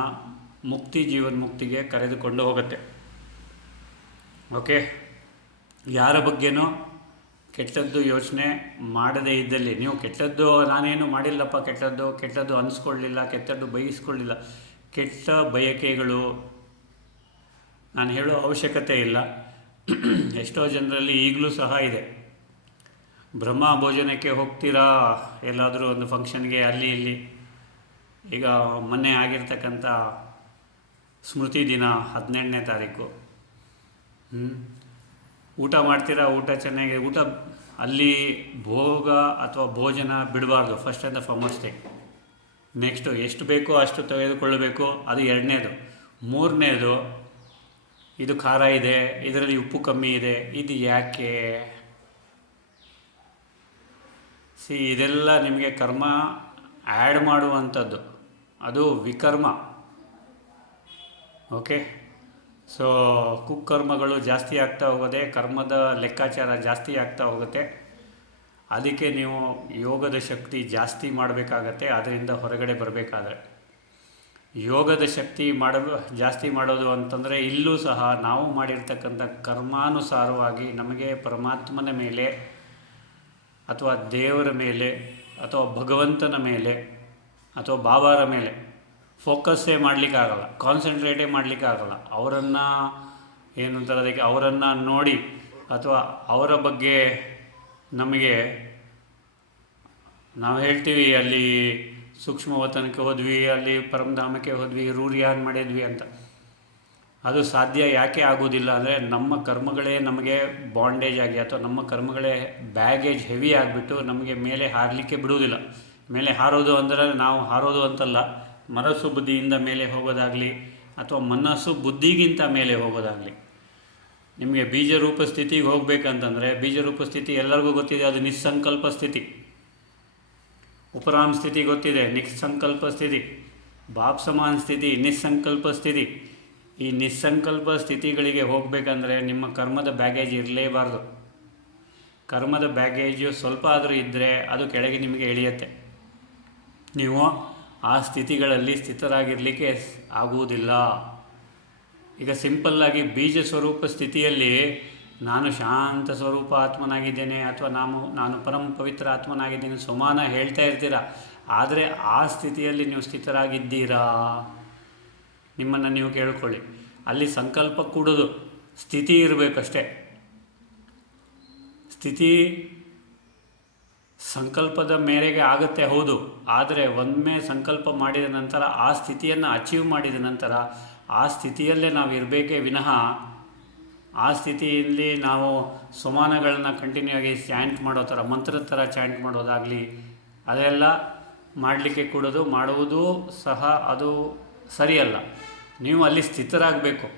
ಜೀವನ್ಮುಕ್ತಿಗೆ ಕರೆದುಕೊಂಡು ಹೋಗುತ್ತೆ. ಓಕೆ. ಯಾರ ಬಗ್ಗೆನೂ ಕೆಟ್ಟದ್ದು ಯೋಚನೆ ಮಾಡದೇ ಇದ್ದಲ್ಲಿ, ನೀವು ಕೆಟ್ಟದ್ದು ನಾನೇನು ಮಾಡಿಲ್ಲಪ್ಪ, ಕೆಟ್ಟದ್ದು ಅನಿಸ್ಕೊಳ್ಳಿಲ್ಲ, ಕೆಟ್ಟದ್ದು ಬಯಸ್ಕೊಳ್ಳಿಲ್ಲ, ಕೆಟ್ಟ ಬಯಕೆಗಳು ನಾನು ಹೇಳೋ ಅವಶ್ಯಕತೆ ಇಲ್ಲ. ಎಷ್ಟೋ ಜನರಲ್ಲಿ ಈಗಲೂ ಸಹ ಇದೆ. ಬ್ರಹ್ಮ ಭೋಜನಕ್ಕೆ ಹೋಗ್ತೀರಾ ಎಲ್ಲಾದರೂ ಒಂದು ಫಂಕ್ಷನ್ಗೆ, ಅಲ್ಲಿ ಇಲ್ಲಿ. ಈಗ ಮೊನ್ನೆ ಆಗಿರ್ತಕ್ಕಂಥ ಸ್ಮೃತಿ ದಿನ 18ನೇ ತಾರೀಕು, ಊಟ ಮಾಡ್ತೀರಾ, ಊಟ ಚೆನ್ನಾಗಿ, ಊಟ ಅಲ್ಲಿ ಭೋಗ ಅಥವಾ ಭೋಜನ ಬಿಡಬಾರ್ದು. First and the foremost thing next ಎಷ್ಟು ಬೇಕೋ ಅಷ್ಟು ತೆಗೆದುಕೊಳ್ಳಬೇಕು, ಅದು ಎರಡನೇದು. ಮೂರನೇದು, ಇದು ಖಾರ ಇದೆ, ಇದರಲ್ಲಿ ಉಪ್ಪು ಕಮ್ಮಿ ಇದೆ, ಇದು ಯಾಕೆ? ಇದೆಲ್ಲ ನಿಮಗೆ ಕರ್ಮ ಆ್ಯಡ್ ಮಾಡುವಂಥದ್ದು, ಅದು ವಿಕರ್ಮ. ಓಕೆ, ಸೊ ಕುಕರ್ಮಗಳು ಜಾಸ್ತಿ ಆಗ್ತಾ ಹೋಗೋದೆ, ಕರ್ಮದ ಲೆಕ್ಕಾಚಾರ ಜಾಸ್ತಿ ಆಗ್ತಾ ಹೋಗುತ್ತೆ. ಅದಕ್ಕೆ ನೀವು ಯೋಗದ ಶಕ್ತಿ ಜಾಸ್ತಿ ಮಾಡಬೇಕಾಗತ್ತೆ. ಅದರಿಂದ ಹೊರಗಡೆ ಬರಬೇಕಾದ್ರೆ ಯೋಗದ ಶಕ್ತಿ ಜಾಸ್ತಿ ಮಾಡೋದು ಅಂತಂದರೆ, ಇಲ್ಲೂ ಸಹ ನಾವು ಮಾಡಿರ್ತಕ್ಕಂಥ ಕರ್ಮಾನುಸಾರವಾಗಿ ನಮಗೆ ಪರಮಾತ್ಮನ ಮೇಲೆ ಅಥವಾ ದೇವರ ಮೇಲೆ ಅಥವಾ ಭಗವಂತನ ಮೇಲೆ ಅಥವಾ ಬಾಬಾರ ಮೇಲೆ ಫೋಕಸ್ಸೇ ಮಾಡಲಿಕ್ಕಾಗಲ್ಲ, ಕಾನ್ಸಂಟ್ರೇಟೇ ಮಾಡಲಿಕ್ಕಾಗಲ್ಲ. ಅವರನ್ನು ಏನಂತಾರೆ, ಅದಕ್ಕೆ ಅವರನ್ನು ನೋಡಿ ಅಥವಾ ಅವರ ಬಗ್ಗೆ ನಮಗೆ ನಾವು ಹೇಳ್ತೀವಿ ಅಲ್ಲಿ ಸೂಕ್ಷ್ಮವತನಕ್ಕೆ ಹೋದ್ವಿ, ಅಲ್ಲಿ ಪರಮಧಾಮಕ್ಕೆ ಹೋದ್ವಿ, ರೂರಿಯಾನ್ ಮಾಡಿದ್ವಿ ಅಂತ. ಅದು ಸಾಧ್ಯ ಯಾಕೆ ಆಗೋದಿಲ್ಲ ಅಂದರೆ, ನಮ್ಮ ಕರ್ಮಗಳೇ ನಮಗೆ ಬಾಂಡೇಜ್ ಆಗಿ ಅಥವಾ ನಮ್ಮ ಕರ್ಮಗಳೇ ಬ್ಯಾಗೇಜ್ ಹೆವಿ ಆಗಿಬಿಟ್ಟು ನಮಗೆ ಮೇಲೆ ಹಾರಲಿಕ್ಕೆ ಬಿಡುವುದಿಲ್ಲ. ಮೇಲೆ ಹಾರೋದು ಅಂದರೆ ನಾವು ಹಾರೋದು ಅಂತಲ್ಲ, ಮನಸ್ಸು ಬುದ್ಧಿಯಿಂದ ಮೇಲೆ ಹೋಗೋದಾಗಲಿ ಅಥವಾ ಮನಸ್ಸು ಬುದ್ಧಿಗಿಂತ ಮೇಲೆ ಹೋಗೋದಾಗಲಿ. ನಿಮಗೆ ಬೀಜರೂಪ ಸ್ಥಿತಿಗೆ ಹೋಗಬೇಕಂತಂದರೆ, ಬೀಜರೂಪ ಸ್ಥಿತಿ ಎಲ್ಲರಿಗೂ ಗೊತ್ತಿದೆ, ಅದು ನಿಸ್ಸಂಕಲ್ಪ ಸ್ಥಿತಿ. ಉಪರಾಮ್ ಸ್ಥಿತಿ ಗೊತ್ತಿದೆ, ನಿಸ್ಸಂಕಲ್ಪ ಸ್ಥಿತಿ. ಬಾಪ್ ಸಮಾನ್ ಸ್ಥಿತಿ, ನಿಸ್ಸಂಕಲ್ಪ ಸ್ಥಿತಿ. ಈ ನಿಸ್ಸಂಕಲ್ಪ ಸ್ಥಿತಿಗಳಿಗೆ ಹೋಗಬೇಕಂದ್ರೆ ನಿಮ್ಮ ಕರ್ಮದ ಬ್ಯಾಗೇಜ್ ಇರಲೇಬಾರ್ದು. ಕರ್ಮದ ಬ್ಯಾಗೇಜು ಸ್ವಲ್ಪ ಆದರೂ ಇದ್ದರೆ ಅದು ಕೆಳಗೆ ನಿಮಗೆ ಇಳಿಯುತ್ತೆ. ನೀವು ಆ ಸ್ಥಿತಿಗಳಲ್ಲಿ ಸ್ಥಿತರಾಗಿರಲಿಕ್ಕೆ ಆಗುವುದಿಲ್ಲ. ಈಗ ಸಿಂಪಲ್ಲಾಗಿ ಬೀಜ ಸ್ವರೂಪ ಸ್ಥಿತಿಯಲ್ಲಿ ನಾನು ಶಾಂತ ಸ್ವರೂಪ ಆತ್ಮನಾಗಿದ್ದೇನೆ ಅಥವಾ ನಾನು ಪರಮ ಪವಿತ್ರ ಆತ್ಮನಾಗಿದ್ದೇನೆ ಸಮಾನ ಹೇಳ್ತಾ ಇರ್ತೀರ. ಆದರೆ ಆ ಸ್ಥಿತಿಯಲ್ಲಿ ನೀವು ಸ್ಥಿತರಾಗಿದ್ದೀರಾ? ನಿಮ್ಮನ್ನು ನೀವು ಕೇಳಿಕೊಳ್ಳಿ. ಅಲ್ಲಿ ಸಂಕಲ್ಪ ಕೂಡೋದು, ಸ್ಥಿತಿ ಇರಬೇಕಷ್ಟೇ. ಸ್ಥಿತಿ ಸಂಕಲ್ಪದ ಮೇರೆಗೆ ಆಗುತ್ತೆ, ಹೌದು. ಆದರೆ ಒಮ್ಮೆ ಸಂಕಲ್ಪ ಮಾಡಿದ ನಂತರ ಆ ಸ್ಥಿತಿಯನ್ನು ಅಚೀವ್ ಮಾಡಿದ ನಂತರ ಆ ಸ್ಥಿತಿಯಲ್ಲೇ ನಾವು ಇರಬೇಕೇ ವಿನಃ ಆ ಸ್ಥಿತಿಯಲ್ಲಿ ನಾವು ಸಮಾನಗಳನ್ನ ಕಂಟಿನ್ಯೂ ಆಗಿ ಚಾಂಟ್ ಮಾಡೋ ಥರ, ಮಂತ್ರದ ಥರ ಚಾಂಟ್ ಮಾಡೋದಾಗಲಿ ಅದೆಲ್ಲ ಮಾಡಲಿಕ್ಕೆ ಕೂಡೋದು, ಮಾಡುವುದು ಸಹ ಅದು ಸರಿಯಲ್ಲ. ನೀವು ಅಲ್ಲಿ ಸ್ಥಿತರಾಗಬೇಕು.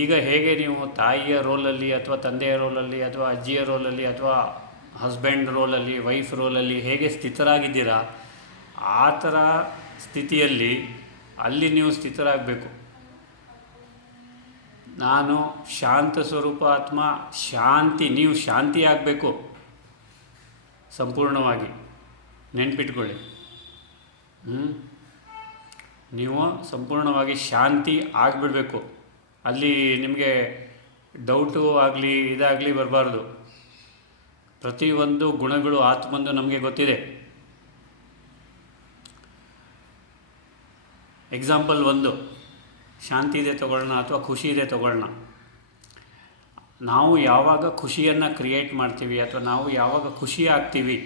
ಈಗ ಹೇಗೆ ನೀವು ತಾಯಿಯ ರೋಲಲ್ಲಿ ಅಥವಾ ತಂದೆಯ ರೋಲಲ್ಲಿ ಅಥವಾ ಅಜ್ಜಿಯ ರೋಲಲ್ಲಿ ಅಥವಾ ಹಸ್ಬೆಂಡ್ ರೋಲಲ್ಲಿ, ವೈಫ್ ರೋಲಲ್ಲಿ ಹೇಗೆ ಸ್ಥಿತರಾಗಿದ್ದೀರಾ, ಆ ಥರ ಸ್ಥಿತಿಯಲ್ಲಿ ಅಲ್ಲಿ ನೀವು ಸ್ಥಿತರಾಗಬೇಕು. ನಾನು ಶಾಂತ ಸ್ವರೂಪ ಆತ್ಮ, ಶಾಂತಿ, ನೀವು ಶಾಂತಿ ಆಗಬೇಕು ಸಂಪೂರ್ಣವಾಗಿ. ನೆನ್ಪಿಟ್ಕೊಳ್ಳಿ, ನೀವು ಸಂಪೂರ್ಣವಾಗಿ ಶಾಂತಿ ಆಗಿಬಿಡಬೇಕು. ಅಲ್ಲಿ ನಿಮಗೆ ಡೌಟು ಆಗಲಿ ಇದಾಗಲಿ ಬರಬಾರ್ದು. ಪ್ರತಿಯೊಂದು ಗುಣಗಳು ಆತ್ಮಂದು ನಮಗೆ ಗೊತ್ತಿದೆ. ಎಕ್ಸಾಂಪಲ್ ಒಂದು, ಶಾಂತಿ ಇದೆ ತಗೊಳ್ಳೋಣ ಅಥವಾ ಖುಷಿ ಇದೆ ತಗೊಳ್ಳೋಣ. ನಾವು ಯಾವಾಗ ಖುಷಿಯನ್ನು ಕ್ರಿಯೇಟ್ ಮಾಡ್ತೀವಿ ಅಥವಾ ನಾವು ಯಾವಾಗ ಖುಷಿ ಆಗ್ತೀವಿ,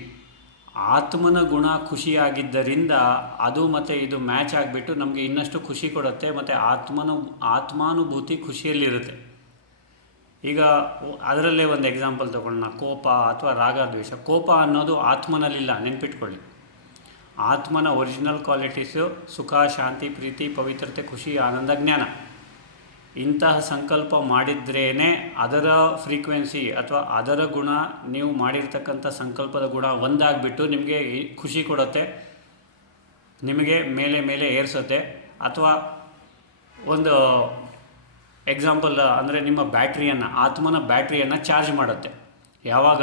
ಆತ್ಮನ ಗುಣ ಖುಷಿಯಾಗಿದ್ದರಿಂದ ಅದು ಮತ್ತು ಇದು ಮ್ಯಾಚ್ ಆಗಿಬಿಟ್ಟು ನಮಗೆ ಇನ್ನಷ್ಟು ಖುಷಿ ಕೊಡುತ್ತೆ ಮತ್ತು ಆತ್ಮಾನುಭೂತಿ ಖುಷಿಯಲ್ಲಿರುತ್ತೆ. ಈಗ ಅದರಲ್ಲೇ ಒಂದು ಎಕ್ಸಾಂಪಲ್ ತಗೊಳ್ಳೋಣ, ಕೋಪ ಅಥವಾ ರಾಗ ದ್ವೇಷ. ಕೋಪ ಅನ್ನೋದು ಆತ್ಮನಲ್ಲಿಲ್ಲ, ನೆನ್ಪಿಟ್ಕೊಳ್ಳಿ. ಆತ್ಮನ ಒರಿಜಿನಲ್ ಕ್ವಾಲಿಟೀಸು ಸುಖ, ಶಾಂತಿ, ಪ್ರೀತಿ, ಪವಿತ್ರತೆ, ಖುಷಿ, ಆನಂದ, ಜ್ಞಾನ. ಇಂತಹ ಸಂಕಲ್ಪ ಮಾಡಿದ್ರೇ ಅದರ ಫ್ರೀಕ್ವೆನ್ಸಿ ಅಥವಾ ಅದರ ಗುಣ, ನೀವು ಮಾಡಿರ್ತಕ್ಕಂಥ ಸಂಕಲ್ಪದ ಗುಣ ಒಂದಾಗಿಬಿಟ್ಟು ನಿಮಗೆ ಖುಷಿ ಕೊಡುತ್ತೆ, ನಿಮಗೆ ಮೇಲೆ ಮೇಲೆ ಏರಿಸುತ್ತೆ. ಅಥವಾ ಒಂದು ಎಕ್ಸಾಂಪಲ್ ಅಂದರೆ ನಿಮ್ಮ ಬ್ಯಾಟ್ರಿಯನ್ನು, ಆತ್ಮನ ಬ್ಯಾಟ್ರಿಯನ್ನು ಚಾರ್ಜ್ ಮಾಡುತ್ತೆ. ಯಾವಾಗ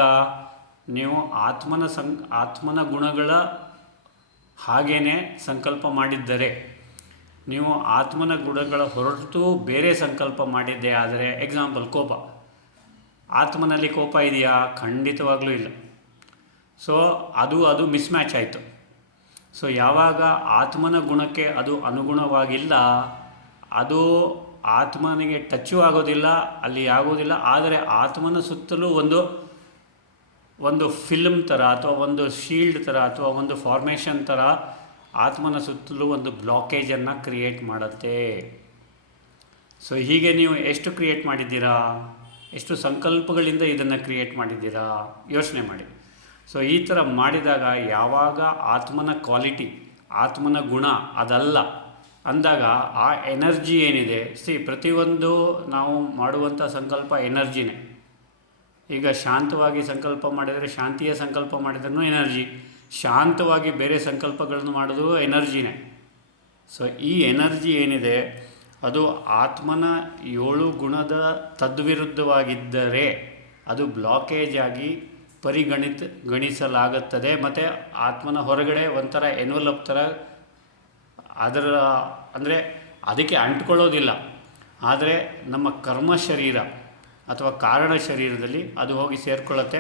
ನೀವು ಆತ್ಮನ ಗುಣಗಳ ಹಾಗೇ ಸಂಕಲ್ಪ ಮಾಡಿದ್ದರೆ, ನೀವು ಆತ್ಮನ ಗುಣಗಳ ಹೊರತು ಬೇರೆ ಸಂಕಲ್ಪ ಮಾಡಿದ್ದೆ ಆದರೆ, ಎಕ್ಸಾಂಪಲ್ ಕೋಪ, ಆತ್ಮನಲ್ಲಿ ಕೋಪ ಇದೆಯಾ? ಖಂಡಿತವಾಗ್ಲೂ ಇಲ್ಲ. ಸೊ ಅದು ಮಿಸ್ಮ್ಯಾಚ್ ಆಯಿತು. ಸೊ ಯಾವಾಗ ಆತ್ಮನ ಗುಣಕ್ಕೆ ಅದು ಅನುಗುಣವಾಗಿಲ್ಲ, ಅದು ಆತ್ಮನಿಗೆ ಟಚ್ಚು ಆಗೋದಿಲ್ಲ, ಅಲ್ಲಿ ಆಗೋದಿಲ್ಲ. ಆದರೆ ಆತ್ಮನ ಸುತ್ತಲೂ ಒಂದು ಫಿಲ್ಮ್ ಥರ ಅಥವಾ ಒಂದು ಶೀಲ್ಡ್ ಥರ ಅಥವಾ ಒಂದು ಫಾರ್ಮೇಷನ್ ಥರ ಆತ್ಮನ ಸುತ್ತಲೂ ಒಂದು ಬ್ಲಾಕೇಜನ್ನು ಕ್ರಿಯೇಟ್ ಮಾಡುತ್ತೆ. ಸೊ ಹೀಗೆ ನೀವು ಎಷ್ಟು ಕ್ರಿಯೇಟ್ ಮಾಡಿದ್ದೀರಾ, ಎಷ್ಟು ಸಂಕಲ್ಪಗಳಿಂದ ಇದನ್ನು ಕ್ರಿಯೇಟ್ ಮಾಡಿದ್ದೀರಾ, ಯೋಚನೆ ಮಾಡಿ. ಸೊ ಈ ಥರ ಮಾಡಿದಾಗ ಯಾವಾಗ ಆತ್ಮನ ಕ್ವಾಲಿಟಿ, ಆತ್ಮನ ಗುಣ ಅದಲ್ಲ ಅಂದಾಗ ಆ ಎನರ್ಜಿ ಏನಿದೆ, ಪ್ರತಿಯೊಂದು ನಾವು ಮಾಡುವಂಥ ಸಂಕಲ್ಪ ಎನರ್ಜಿನೇ. ಈಗ ಶಾಂತವಾಗಿ ಸಂಕಲ್ಪ ಮಾಡಿದರೆ, ಶಾಂತಿಯ ಸಂಕಲ್ಪ ಮಾಡಿದ್ರೂ ಎನರ್ಜಿ, ಶಾಂತವಾಗಿ ಬೇರೆ ಸಂಕಲ್ಪಗಳನ್ನು ಮಾಡೋದು ಎನರ್ಜಿನೇ. ಸೊ ಈ ಎನರ್ಜಿ ಏನಿದೆ ಅದು ಆತ್ಮನ 7 ಗುಣದ ತದ್ವಿರುದ್ಧವಾಗಿದ್ದರೆ ಅದು ಬ್ಲಾಕೇಜ್ ಆಗಿ ಗಣಿಸಲಾಗುತ್ತದೆ. ಮತ್ತು ಆತ್ಮನ ಹೊರಗಡೆ ಒಂಥರ ಎನ್ವಲಪ್ ಥರ ಅದರ ಅಂದರೆ ಅದಕ್ಕೆ ಅಂಟ್ಕೊಳ್ಳೋದಿಲ್ಲ. ಆದರೆ ನಮ್ಮ ಕರ್ಮ ಶರೀರ ಅಥವಾ ಕಾರಣ ಶರೀರದಲ್ಲಿ ಅದು ಹೋಗಿ ಸೇರಿಕೊಳ್ಳುತ್ತೆ,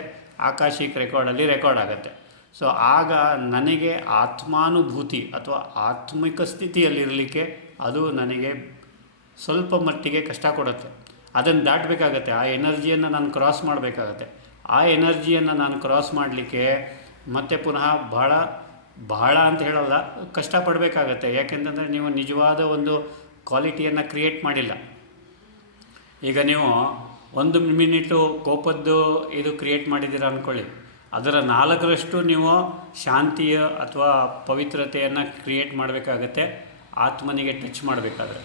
ಆಕಾಶಿಕ್ ರೆಕಾರ್ಡಲ್ಲಿ ರೆಕಾರ್ಡ್ ಆಗುತ್ತೆ. ಸೊ ಆಗ ನನಗೆ ಆತ್ಮಾನುಭೂತಿ ಅಥವಾ ಆತ್ಮಿಕ ಸ್ಥಿತಿಯಲ್ಲಿರಲಿಕ್ಕೆ ಅದು ನನಗೆ ಸ್ವಲ್ಪ ಮಟ್ಟಿಗೆ ಕಷ್ಟ ಕೊಡುತ್ತೆ. ಅದನ್ನು ದಾಟಬೇಕಾಗತ್ತೆ, ಆ ಎನರ್ಜಿಯನ್ನು ನಾನು ಕ್ರಾಸ್ ಮಾಡಬೇಕಾಗತ್ತೆ. ಆ ಎನರ್ಜಿಯನ್ನು ನಾನು ಕ್ರಾಸ್ ಮಾಡಲಿಕ್ಕೆ ಮತ್ತೆ ಪುನಃ ಬಹಳ ಅಂತ ಹೇಳಲ್ಲ, ಕಷ್ಟಪಡಬೇಕಾಗತ್ತೆ. ಯಾಕೆಂತಂದರೆ ನೀವು ನಿಜವಾದ ಒಂದು ಕ್ವಾಲಿಟಿಯನ್ನು ಕ್ರಿಯೇಟ್ ಮಾಡಿಲ್ಲ. ಈಗ ನೀವು 1 ಮಿನಿಟು ಕೋಪದ್ದು ಇದು ಕ್ರಿಯೇಟ್ ಮಾಡಿದ್ದೀರ ಅಂದ್ಕೊಳ್ಳಿ, ಅದರ 4ರಷ್ಟು ನೀವು ಶಾಂತಿಯ ಅಥವಾ ಪವಿತ್ರತೆಯನ್ನು ಕ್ರಿಯೇಟ್ ಮಾಡಬೇಕಾಗತ್ತೆ. ಆತ್ಮನಿಗೆ ಟಚ್ ಮಾಡಬೇಕಾದ್ರೆ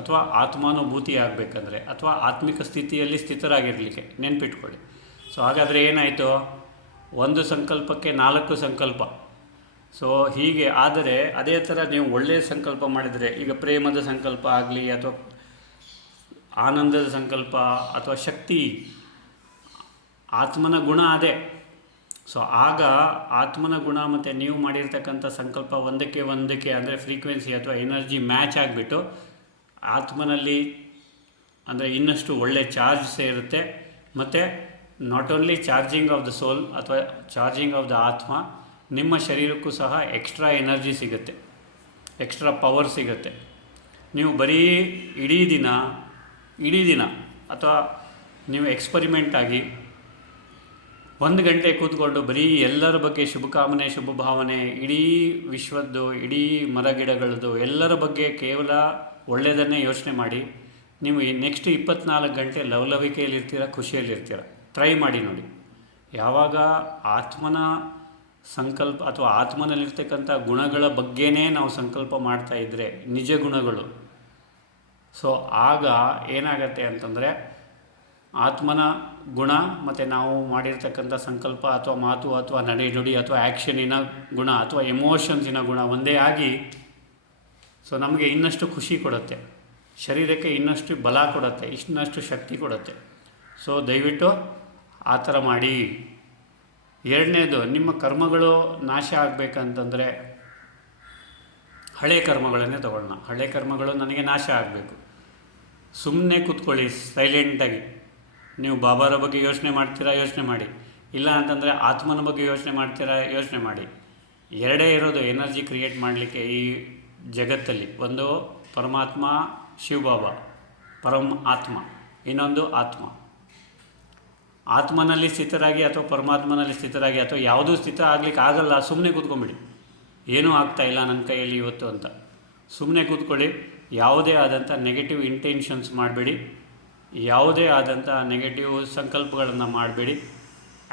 ಅಥವಾ ಆತ್ಮಾನುಭೂತಿ ಆಗಬೇಕಂದ್ರೆ ಅಥವಾ ಆತ್ಮಿಕ ಸ್ಥಿತಿಯಲ್ಲಿ ಸ್ಥಿತರಾಗಿರಲಿಕ್ಕೆ ನೆನ್ಪಿಟ್ಕೊಳ್ಳಿ. ಸೊ ಹಾಗಾದರೆ ಏನಾಯಿತು, 1 ಸಂಕಲ್ಪಕ್ಕೆ 4 ಸಂಕಲ್ಪ. ಸೊ ಹೀಗೆ ಆದರೆ ಅದೇ ಥರ ನೀವು ಒಳ್ಳೆಯ ಸಂಕಲ್ಪ ಮಾಡಿದರೆ, ಈಗ ಪ್ರೇಮದ ಸಂಕಲ್ಪ ಆಗಲಿ ಅಥವಾ ಆನಂದದ ಸಂಕಲ್ಪ ಅಥವಾ ಶಕ್ತಿ, ಆತ್ಮನ ಗುಣ ಅದೇ. ಸೊ ಆಗ ಆತ್ಮನ ಗುಣ ಮತ್ತು ನೀವು ಮಾಡಿರ್ತಕ್ಕಂಥ ಸಂಕಲ್ಪ ಒಂದಕ್ಕೆ ಅಂದರೆ ಫ್ರೀಕ್ವೆನ್ಸಿ ಅಥವಾ ಎನರ್ಜಿ ಮ್ಯಾಚ್ ಆಗಿಬಿಟ್ಟು ಆತ್ಮನಲ್ಲಿ ಅಂದರೆ ಇನ್ನಷ್ಟು ಒಳ್ಳೆ ಚಾರ್ಜ್ ಸೇರುತ್ತೆ. ಮತ್ತು not only charging of the soul ಅಥವಾ ಚಾರ್ಜಿಂಗ್ ಆಫ್ ದ ಆತ್ಮ, ನಿಮ್ಮ ಶರೀರಕ್ಕೂ ಸಹ ಎಕ್ಸ್ಟ್ರಾ ಎನರ್ಜಿ ಸಿಗುತ್ತೆ, ಎಕ್ಸ್ಟ್ರಾ ಪವರ್ ಸಿಗುತ್ತೆ. ನೀವು ಬರೀ ಇಡೀ ದಿನ ಅಥವಾ ನೀವು ಎಕ್ಸ್ಪರಿಮೆಂಟ್ ಆಗಿ 1 ಗಂಟೆ ಕೂತ್ಕೊಂಡು ಬರೀ ಎಲ್ಲರ ಬಗ್ಗೆ ಶುಭಕಾಮನೆ ಶುಭ ಭಾವನೆ, ಇಡೀ ವಿಶ್ವದ್ದು, ಇಡೀ ಮರಗಿಡಗಳದ್ದು ಎಲ್ಲರ ಬಗ್ಗೆ ಕೇವಲ ಒಳ್ಳೆಯದನ್ನೇ ಯೋಚನೆ ಮಾಡಿ, ನೀವು ನೆಕ್ಸ್ಟ್ 24 ಗಂಟೆ ಲವಲವಿಕೆಯಲ್ಲಿರ್ತೀರ, ಖುಷಿಯಲ್ಲಿರ್ತೀರ. ಟ್ರೈ ಮಾಡಿ ನೋಡಿ. ಯಾವಾಗ ಆತ್ಮನ ಸಂಕಲ್ಪ ಅಥವಾ ಆತ್ಮನಲ್ಲಿರ್ತಕ್ಕಂಥ ಗುಣಗಳ ಬಗ್ಗೆನೇ ನಾವು ಸಂಕಲ್ಪ ಮಾಡ್ತಾ ಇದ್ದರೆ, ನಿಜ ಗುಣಗಳು, ಸೊ ಆಗ ಏನಾಗತ್ತೆ ಅಂತಂದರೆ ಆತ್ಮನ ಗುಣ ಮತ್ತು ನಾವು ಮಾಡಿರ್ತಕ್ಕಂಥ ಸಂಕಲ್ಪ ಅಥವಾ ಮಾತು ಅಥವಾ ನಡೆನುಡಿ ಅಥವಾ ಆ್ಯಕ್ಷನಿನ ಗುಣ ಅಥವಾ ಎಮೋಷನ್ಸಿನ ಗುಣ ಒಂದೇ ಆಗಿ ಸೊ ನಮಗೆ ಇನ್ನಷ್ಟು ಖುಷಿ ಕೊಡುತ್ತೆ, ಶರೀರಕ್ಕೆ ಇನ್ನಷ್ಟು ಬಲ ಕೊಡುತ್ತೆ, ಇನ್ನಷ್ಟು ಶಕ್ತಿ ಕೊಡುತ್ತೆ. ಸೊ ದಯವಿಟ್ಟು ಆ ಥರ ಮಾಡಿ. 2ನೇದು, ನಿಮ್ಮ ಕರ್ಮಗಳು ನಾಶ ಆಗಬೇಕಂತಂದರೆ ಹಳೆ ಕರ್ಮಗಳನ್ನೇ ತಗೊಳ್ಳೋಣ. ಹಳೆ ಕರ್ಮಗಳು ನನಗೆ ನಾಶ ಆಗಬೇಕು. ಸುಮ್ಮನೆ ಕೂತ್ಕೊಳ್ಳಿ ಸೈಲೆಂಟಾಗಿ. ನೀವು ಬಾಬಾರ ಬಗ್ಗೆ ಯೋಚನೆ ಮಾಡ್ತೀರಾ, ಯೋಚನೆ ಮಾಡಿ. ಇಲ್ಲ ಅಂತಂದರೆ ಆತ್ಮನ ಬಗ್ಗೆ ಯೋಚನೆ ಮಾಡ್ತೀರಾ, ಯೋಚನೆ ಮಾಡಿ. 2 ಇರೋದು ಎನರ್ಜಿ ಕ್ರಿಯೇಟ್ ಮಾಡಲಿಕ್ಕೆ ಈ ಜಗತ್ತಲ್ಲಿ. ಒಂದು ಪರಮಾತ್ಮ ಶಿವಬಾಬಾ, ಆತ್ಮ, ಇನ್ನೊಂದು ಆತ್ಮ. ಆತ್ಮನಲ್ಲಿ ಸ್ಥಿತರಾಗಿ ಅಥವಾ ಪರಮಾತ್ಮನಲ್ಲಿ ಸ್ಥಿತರಾಗಿ ಅಥವಾ ಯಾವುದೂ ಸ್ಥಿತ ಆಗಲಿಕ್ಕೆ ಆಗಲ್ಲ, ಸುಮ್ಮನೆ ಕೂತ್ಕೊಂಬಿಡಿ. ಏನೂ ಆಗ್ತಾಯಿಲ್ಲ ನನ್ನ ಕೈಯಲ್ಲಿ ಇವತ್ತು ಅಂತ ಸುಮ್ಮನೆ ಕೂತ್ಕೊಳ್ಳಿ. ಯಾವುದೇ ಆದಂಥ ನೆಗೆಟಿವ್ ಇಂಟೆನ್ಷನ್ಸ್ ಮಾಡಬೇಡಿ, ಯಾವುದೇ ಆದಂಥ ನೆಗೆಟಿವ್ ಸಂಕಲ್ಪಗಳನ್ನು ಮಾಡಬೇಡಿ,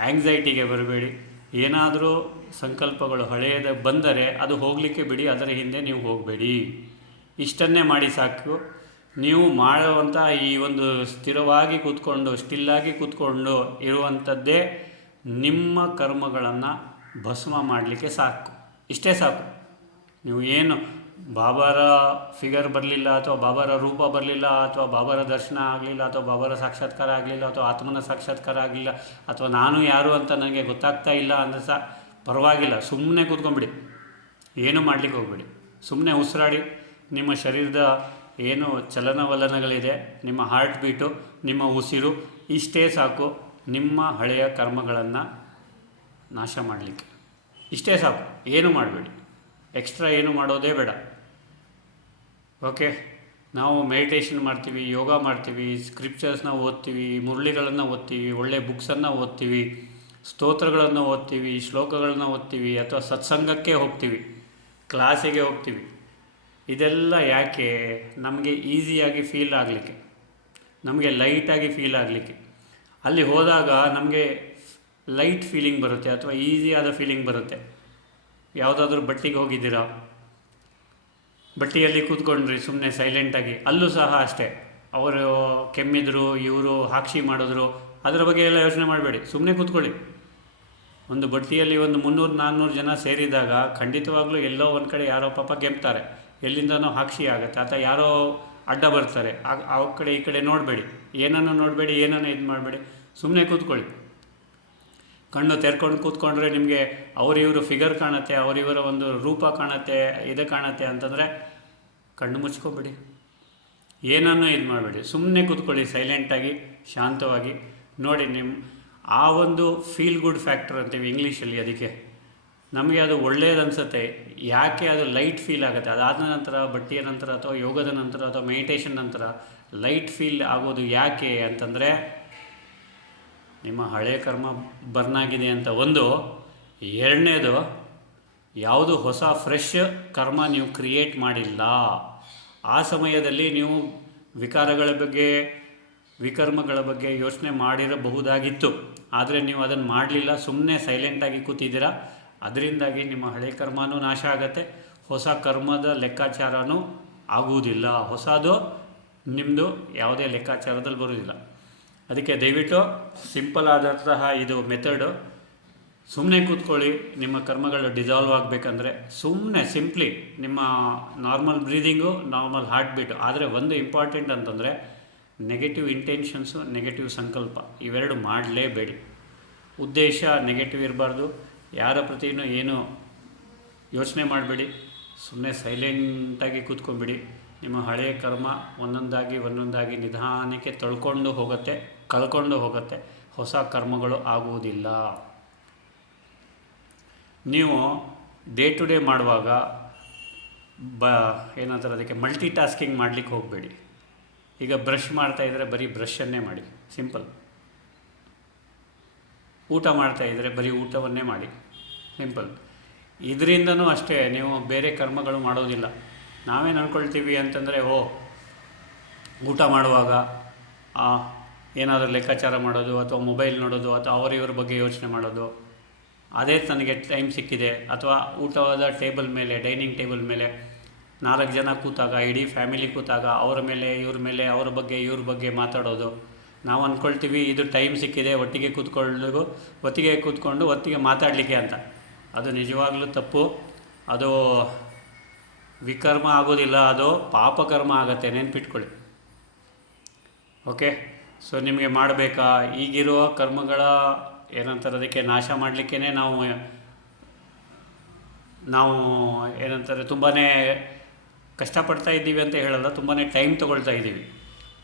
ಆ್ಯಂಗ್ಸೈಟಿಗೆ ಬರಬೇಡಿ. ಏನಾದರೂ ಸಂಕಲ್ಪಗಳು ಹಳೆಯದ ಬಂದರೆ ಅದು ಹೋಗಲಿಕ್ಕೆ ಬಿಡಿ, ಅದರ ಹಿಂದೆ ನೀವು ಹೋಗಬೇಡಿ. ಇಷ್ಟನ್ನೇ ಮಾಡಿ ಸಾಕು. ನೀವು ಮಾಡುವಂಥ ಈ ಒಂದು ಸ್ಥಿರವಾಗಿ ಕೂತ್ಕೊಂಡು ಸ್ಟಿಲ್ಲಾಗಿ ಕೂತ್ಕೊಂಡು ಇರುವಂಥದ್ದೇ ನಿಮ್ಮ ಕರ್ಮಗಳನ್ನು ಭಸ್ಮ ಮಾಡಲಿಕ್ಕೆ ಸಾಕು. ಇಷ್ಟೇ ಸಾಕು. ನೀವು ಏನು ಬಾಬಾರ ಫಿಗರ್ ಬರಲಿಲ್ಲ ಅಥವಾ ಬಾಬಾರ ರೂಪ ಬರಲಿಲ್ಲ ಅಥವಾ ಬಾಬಾರ ದರ್ಶನ ಆಗಲಿಲ್ಲ ಅಥವಾ ಬಾಬಾರ ಸಾಕ್ಷಾತ್ಕಾರ ಆಗಲಿಲ್ಲ ಅಥವಾ ಆತ್ಮನ ಸಾಕ್ಷಾತ್ಕಾರ ಆಗಲಿಲ್ಲ ಅಥವಾ ನಾನು ಯಾರು ಅಂತ ನನಗೆ ಗೊತ್ತಾಗ್ತಾ ಇಲ್ಲ ಅಂದರೆ ಸಹ ಪರವಾಗಿಲ್ಲ, ಸುಮ್ಮನೆ ಕೂತ್ಕೊಂಡ್ಬಿಡಿ, ಏನೂ ಮಾಡಲಿಕ್ಕೆ ಹೋಗಬೇಡಿ. ಸುಮ್ಮನೆ ಉಸಿರಾಡಿ. ನಿಮ್ಮ ಶರೀರದ ಏನು ಚಲನವಲನಗಳಿದೆ, ನಿಮ್ಮ ಹಾರ್ಟ್ ಬೀಟು, ನಿಮ್ಮ ಉಸಿರು, ಇಷ್ಟೇ ಸಾಕು ನಿಮ್ಮ ಹಳೆಯ ಕರ್ಮಗಳನ್ನು ನಾಶ ಮಾಡಲಿಕ್ಕೆ. ಇಷ್ಟೇ ಸಾಕು, ಏನು ಮಾಡಬೇಡಿ, ಎಕ್ಸ್ಟ್ರಾ ಏನು ಮಾಡೋದೇ ಬೇಡ. ಓಕೆ, ನಾವು ಮೆಡಿಟೇಷನ್ ಮಾಡ್ತೀವಿ, ಯೋಗ ಮಾಡ್ತೀವಿ, ಸ್ಕ್ರಿಪ್ಚರ್ಸ್ನ ಓದ್ತೀವಿ, ಮುರಳಿಗಳನ್ನು ಓದ್ತೀವಿ, ಒಳ್ಳೆಯ ಬುಕ್ಸನ್ನು ಓದ್ತೀವಿ, ಸ್ತೋತ್ರಗಳನ್ನು ಓದ್ತೀವಿ, ಶ್ಲೋಕಗಳನ್ನು ಓದ್ತೀವಿ ಅಥವಾ ಸತ್ಸಂಗಕ್ಕೆ ಹೋಗ್ತೀವಿ, ಕ್ಲಾಸಿಗೆ ಹೋಗ್ತೀವಿ. ಇದೆಲ್ಲ ಯಾಕೆ? ನಮಗೆ ಈಸಿಯಾಗಿ ಫೀಲ್ ಆಗಲಿಕ್ಕೆ, ನಮಗೆ ಲೈಟಾಗಿ ಫೀಲ್ ಆಗಲಿಕ್ಕೆ. ಅಲ್ಲಿ ಹೋದಾಗ ನಮಗೆ ಲೈಟ್ ಫೀಲಿಂಗ್ ಬರುತ್ತೆ ಅಥವಾ ಈಸಿಯಾದ ಫೀಲಿಂಗ್ ಬರುತ್ತೆ. ಯಾವುದಾದ್ರೂ ಬಟ್ಟಿಗೆ ಹೋಗಿದ್ದೀರಾ, ಬಟ್ಟಿಯಲ್ಲಿ ಕೂತ್ಕೊಂಡ್ರಿ ಸುಮ್ಮನೆ ಸೈಲೆಂಟಾಗಿ, ಅಲ್ಲೂ ಸಹ ಅಷ್ಟೇ ಅವರು ಕೆಮ್ಮಿದ್ರು, ಇವರು ಹಾಕ್ಷಿ ಮಾಡಿದ್ರು, ಅದರ ಬಗ್ಗೆ ಎಲ್ಲ ಯೋಚನೆ ಮಾಡಬೇಡಿ, ಸುಮ್ಮನೆ ಕೂತ್ಕೊಳ್ಳಿ. ಒಂದು ಬಟ್ಟಿಯಲ್ಲಿ ಒಂದು 300-400 ಜನ ಸೇರಿದಾಗ ಖಂಡಿತವಾಗ್ಲೂ ಎಲ್ಲೋ ಒಂದು ಕಡೆ ಯಾರೋ ಪಾಪ ಕೆಮ್ತಾರೆ, ಎಲ್ಲಿಂದನೋ ಹಾಕ್ಷಿ ಆಗುತ್ತೆ, ಅಥವಾ ಯಾರೋ ಅಡ್ಡ ಬರ್ತಾರೆ, ಆ ಕಡೆ ಈ ಕಡೆ ನೋಡಬೇಡಿ, ಏನನ್ನು ನೋಡಬೇಡಿ, ಏನನ್ನು ಇದು ಮಾಡಬೇಡಿ, ಸುಮ್ಮನೆ ಕೂತ್ಕೊಳ್ಳಿ. ಕಣ್ಣು ತೆರ್ಕೊಂಡು ಕೂತ್ಕೊಂಡ್ರೆ ನಿಮಗೆ ಅವರಿವರು ಫಿಗರ್ ಕಾಣುತ್ತೆ, ಅವರಿವರ ಒಂದು ರೂಪ ಕಾಣುತ್ತೆ, ಇದು ಕಾಣುತ್ತೆ ಅಂತಂದರೆ ಕಣ್ಣು ಮುಚ್ಕೊಬೇಡಿ, ಏನನ್ನೂ ಇದು ಮಾಡಬೇಡಿ, ಸುಮ್ಮನೆ ಕೂತ್ಕೊಳ್ಳಿ ಸೈಲೆಂಟಾಗಿ, ಶಾಂತವಾಗಿ ನೋಡಿ. ಆ ಒಂದು ಫೀಲ್ ಗುಡ್ ಫ್ಯಾಕ್ಟರ್ ಅಂತೀವಿ ಇಂಗ್ಲೀಷಲ್ಲಿ, ಅದಕ್ಕೆ ನಮಗೆ ಅದು ಒಳ್ಳೆಯದು ಅನಿಸುತ್ತೆ. ಯಾಕೆ ಅದು ಲೈಟ್ ಫೀಲ್ ಆಗುತ್ತೆ, ಅದಾದ ನಂತರ ಬಟ್ಟೆಯ ನಂತರ ಅಥವಾ ಯೋಗದ ನಂತರ ಅಥವಾ ಮೆಡಿಟೇಷನ್ ನಂತರ ಲೈಟ್ ಫೀಲ್ ಆಗೋದು ಯಾಕೆ ಅಂತಂದರೆ, ನಿಮ್ಮ ಹಳೆಯ ಕರ್ಮ ಬರ್ನ್ ಆಗಿದೆ ಅಂತ ಒಂದು. ಎರಡನೇದು, ಯಾವುದು ಹೊಸ ಫ್ರೆಶ್ ಕರ್ಮ ನೀವು ಕ್ರಿಯೇಟ್ ಮಾಡಿಲ್ಲ. ಆ ಸಮಯದಲ್ಲಿ ನೀವು ವಿಕಾರಗಳ ಬಗ್ಗೆ, ವಿಕರ್ಮಗಳ ಬಗ್ಗೆ ಯೋಚನೆ ಮಾಡಿರಬಹುದಾಗಿತ್ತು, ಆದರೆ ನೀವು ಅದನ್ನು ಮಾಡಲಿಲ್ಲ, ಸುಮ್ಮನೆ ಸೈಲೆಂಟಾಗಿ ಕೂತಿದ್ದೀರಾ. ಅದರಿಂದಾಗಿ ನಿಮ್ಮ ಹಳೆಯ ಕರ್ಮನೂ ನಾಶ ಆಗುತ್ತೆ, ಹೊಸ ಕರ್ಮದ ಲೆಕ್ಕಾಚಾರನೂ ಆಗುವುದಿಲ್ಲ, ಹೊಸದು ನಿಮ್ಮದು ಯಾವುದೇ ಲೆಕ್ಕಾಚಾರದಲ್ಲಿ ಬರುವುದಿಲ್ಲ. ಅದಕ್ಕೆ ದಯವಿಟ್ಟು ಸಿಂಪಲ್ ಆದಂತಹ ಇದು ಮೆಥಡು, ಸುಮ್ಮನೆ ಕೂತ್ಕೊಳ್ಳಿ. ನಿಮ್ಮ ಕರ್ಮಗಳು ಡಿಸಾಲ್ವ್ ಆಗಬೇಕಂದ್ರೆ ಸುಮ್ಮನೆ ಸಿಂಪ್ಲಿ ನಿಮ್ಮ normal breathing, normal heart beat. ಆದರೆ ಒಂದು ಇಂಪಾರ್ಟೆಂಟ್ ಅಂತಂದರೆ ನೆಗೆಟಿವ್ ಇಂಟೆನ್ಷನ್ಸು, ನೆಗೆಟಿವ್ ಸಂಕಲ್ಪ ಇವೆರಡು ಮಾಡಲೇಬೇಡಿ. ಉದ್ದೇಶ ನೆಗೆಟಿವ್ ಇರಬಾರ್ದು, ಯಾರ ಪ್ರತಿಯೂ ಏನು ಯೋಚನೆ ಮಾಡಬೇಡಿ, ಸುಮ್ಮನೆ ಸೈಲೆಂಟಾಗಿ ಕೂತ್ಕೊಂಡ್ಬಿಡಿ. ನಿಮ್ಮ ಹಳೆಯ ಕರ್ಮ ಒಂದೊಂದಾಗಿ ನಿಧಾನಕ್ಕೆ ತೊಳ್ಕೊಂಡು ಹೋಗುತ್ತೆ, ಕಳ್ಕೊಂಡು ಹೋಗುತ್ತೆ, ಹೊಸ ಕರ್ಮಗಳು ಆಗುವುದಿಲ್ಲ. ನೀವು ಡೇ ಟು ಡೇ ಮಾಡುವಾಗ ಏನಂತಾರೆ ಅದಕ್ಕೆ, ಮಲ್ಟಿ ಟಾಸ್ಕಿಂಗ್ ಮಾಡಲಿಕ್ಕೆ ಹೋಗಬೇಡಿ. ಈಗ ಬ್ರಷ್ ಮಾಡ್ತಾಯಿದ್ರೆ ಬರೀ ಬ್ರಷನ್ನೇ ಮಾಡಿ, ಸಿಂಪಲ್. ಊಟ ಮಾಡ್ತಾಯಿದ್ರೆ ಬರೀ ಊಟವನ್ನೇ ಮಾಡಿ, ಸಿಂಪಲ್. ಇದರಿಂದನೂ ಅಷ್ಟೇ, ನೀವು ಬೇರೆ ಕರ್ಮಗಳು ಮಾಡೋದಿಲ್ಲ. ನಾವೇನು ಅಂದ್ಕೊಳ್ತೀವಿ ಅಂತಂದರೆ, ಊಟ ಮಾಡುವಾಗ ಏನಾದರೂ ಲೆಕ್ಕಾಚಾರ ಮಾಡೋದು, ಅಥವಾ ಮೊಬೈಲ್ ನೋಡೋದು, ಅಥವಾ ಅವರಿವ್ರ ಬಗ್ಗೆ ಯೋಚನೆ ಮಾಡೋದು, ಅದೇ ನನಗೆ ಟೈಮ್ ಸಿಕ್ಕಿದೆ. ಅಥವಾ ಊಟದ ಟೇಬಲ್ ಮೇಲೆ, ಡೈನಿಂಗ್ ಟೇಬಲ್ ಮೇಲೆ 4 ಜನ ಕೂತಾಗ, ಇಡೀ ಫ್ಯಾಮಿಲಿ ಕೂತಾಗ ಅವರ ಮೇಲೆ ಇವ್ರ ಮೇಲೆ, ಅವ್ರ ಬಗ್ಗೆ ಇವ್ರ ಬಗ್ಗೆ ಮಾತಾಡೋದು. ನಾವು ಅಂದ್ಕೊಳ್ತೀವಿ ಇದು ಟೈಮ್ ಸಿಕ್ಕಿದೆ ಒಟ್ಟಿಗೆ ಕೂತ್ಕೊಂಡು ಒಟ್ಟಿಗೆ ಮಾತಾಡಲಿಕ್ಕೆ ಅಂತ. ಅದು ನಿಜವಾಗ್ಲೂ ತಪ್ಪು. ಅದು ವಿಕರ್ಮ ಆಗೋದಿಲ್ಲ, ಅದು ಪಾಪಕರ್ಮ ಆಗುತ್ತೆ, ನೆನ್ಪಿಟ್ಕೊಳ್ಳಿ. ಓಕೆ, ಸೊ ನಿಮಗೆ ಮಾಡಬೇಕಾ ಈಗಿರುವ ಕರ್ಮಗಳ ಏನಂತಾರೆ ಅದಕ್ಕೆ ನಾಶ ಮಾಡಲಿಕ್ಕೇ ನಾವು ಏನಂತಾರೆ ತುಂಬಾ ಕಷ್ಟಪಡ್ತಾ ಇದ್ದೀವಿ ಅಂತ ಹೇಳಲ್ಲ, ತುಂಬಾ ಟೈಮ್ ತೊಗೊಳ್ತಾ ಇದ್ದೀವಿ.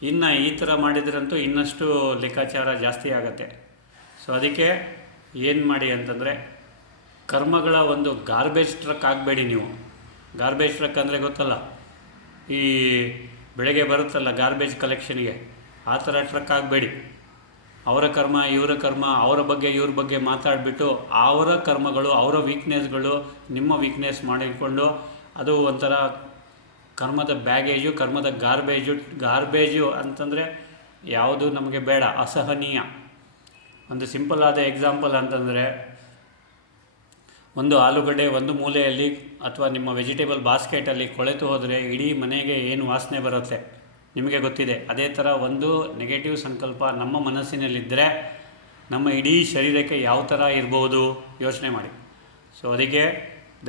ಇನ್ನು ಈ ಥರ ಮಾಡಿದ್ರಂತೂ ಇನ್ನಷ್ಟು ಲೆಕ್ಕಾಚಾರ ಜಾಸ್ತಿ ಆಗುತ್ತೆ. ಸೊ ಅದಕ್ಕೆ ಏನು ಮಾಡಿ ಅಂತಂದರೆ, ಕರ್ಮಗಳ ಒಂದು ಗಾರ್ಬೇಜ್ ಟ್ರಕ್ ಆಗಬೇಡಿ ನೀವು. ಗಾರ್ಬೇಜ್ ಟ್ರಕ್ ಅಂದರೆ ಗೊತ್ತಲ್ಲ, ಈ ಬೆಳಗ್ಗೆ ಬರುತ್ತಲ್ಲ ಗಾರ್ಬೇಜ್ ಕಲೆಕ್ಷನ್ಗೆ, ಆ ಥರ ಟ್ರಕ್ ಆಗಬೇಡಿ. ಅವರ ಕರ್ಮ ಇವರ ಕರ್ಮ, ಅವರ ಬಗ್ಗೆ ಇವ್ರ ಬಗ್ಗೆ ಮಾತಾಡಿಬಿಟ್ಟು ಅವರ ಕರ್ಮಗಳು, ಅವರ ವೀಕ್ನೆಸ್ಗಳು ನಿಮ್ಮ ವೀಕ್ನೆಸ್ ಮಾಡಿಕೊಂಡು ಅದು ಒಂಥರ ಕರ್ಮದ ಬ್ಯಾಗೇಜು, ಕರ್ಮದ ಗಾರ್ಬೇಜು ಅಂತಂದರೆ ಯಾವುದು ನಮಗೆ ಬೇಡ, ಅಸಹನೀಯ. ಒಂದು ಸಿಂಪಲ್ ಆದ ಎಕ್ಸಾಂಪಲ್ ಅಂತಂದರೆ, ಒಂದು ಆಲೂಗಡ್ಡೆ ಒಂದು ಮೂಲೆಯಲ್ಲಿ ಅಥವಾ ನಿಮ್ಮ ವೆಜಿಟೇಬಲ್ ಬಾಸ್ಕೆಟಲ್ಲಿ ಕೊಳೆತು ಹೋದರೆ ಇಡೀ ಮನೆಗೆ ಏನು ವಾಸನೆ ಬರುತ್ತೆ ನಿಮಗೆ ಗೊತ್ತಿದೆ. ಅದೇ ಥರ ಒಂದು ನೆಗೆಟಿವ್ ಸಂಕಲ್ಪ ನಮ್ಮ ಮನಸ್ಸಿನಲ್ಲಿದ್ದರೆ ನಮ್ಮ ಇಡೀ ಶರೀರಕ್ಕೆ ಯಾವ ಥರ ಇರ್ಬೋದು ಯೋಚನೆ ಮಾಡಿ. ಸೊ ಅದಕ್ಕೆ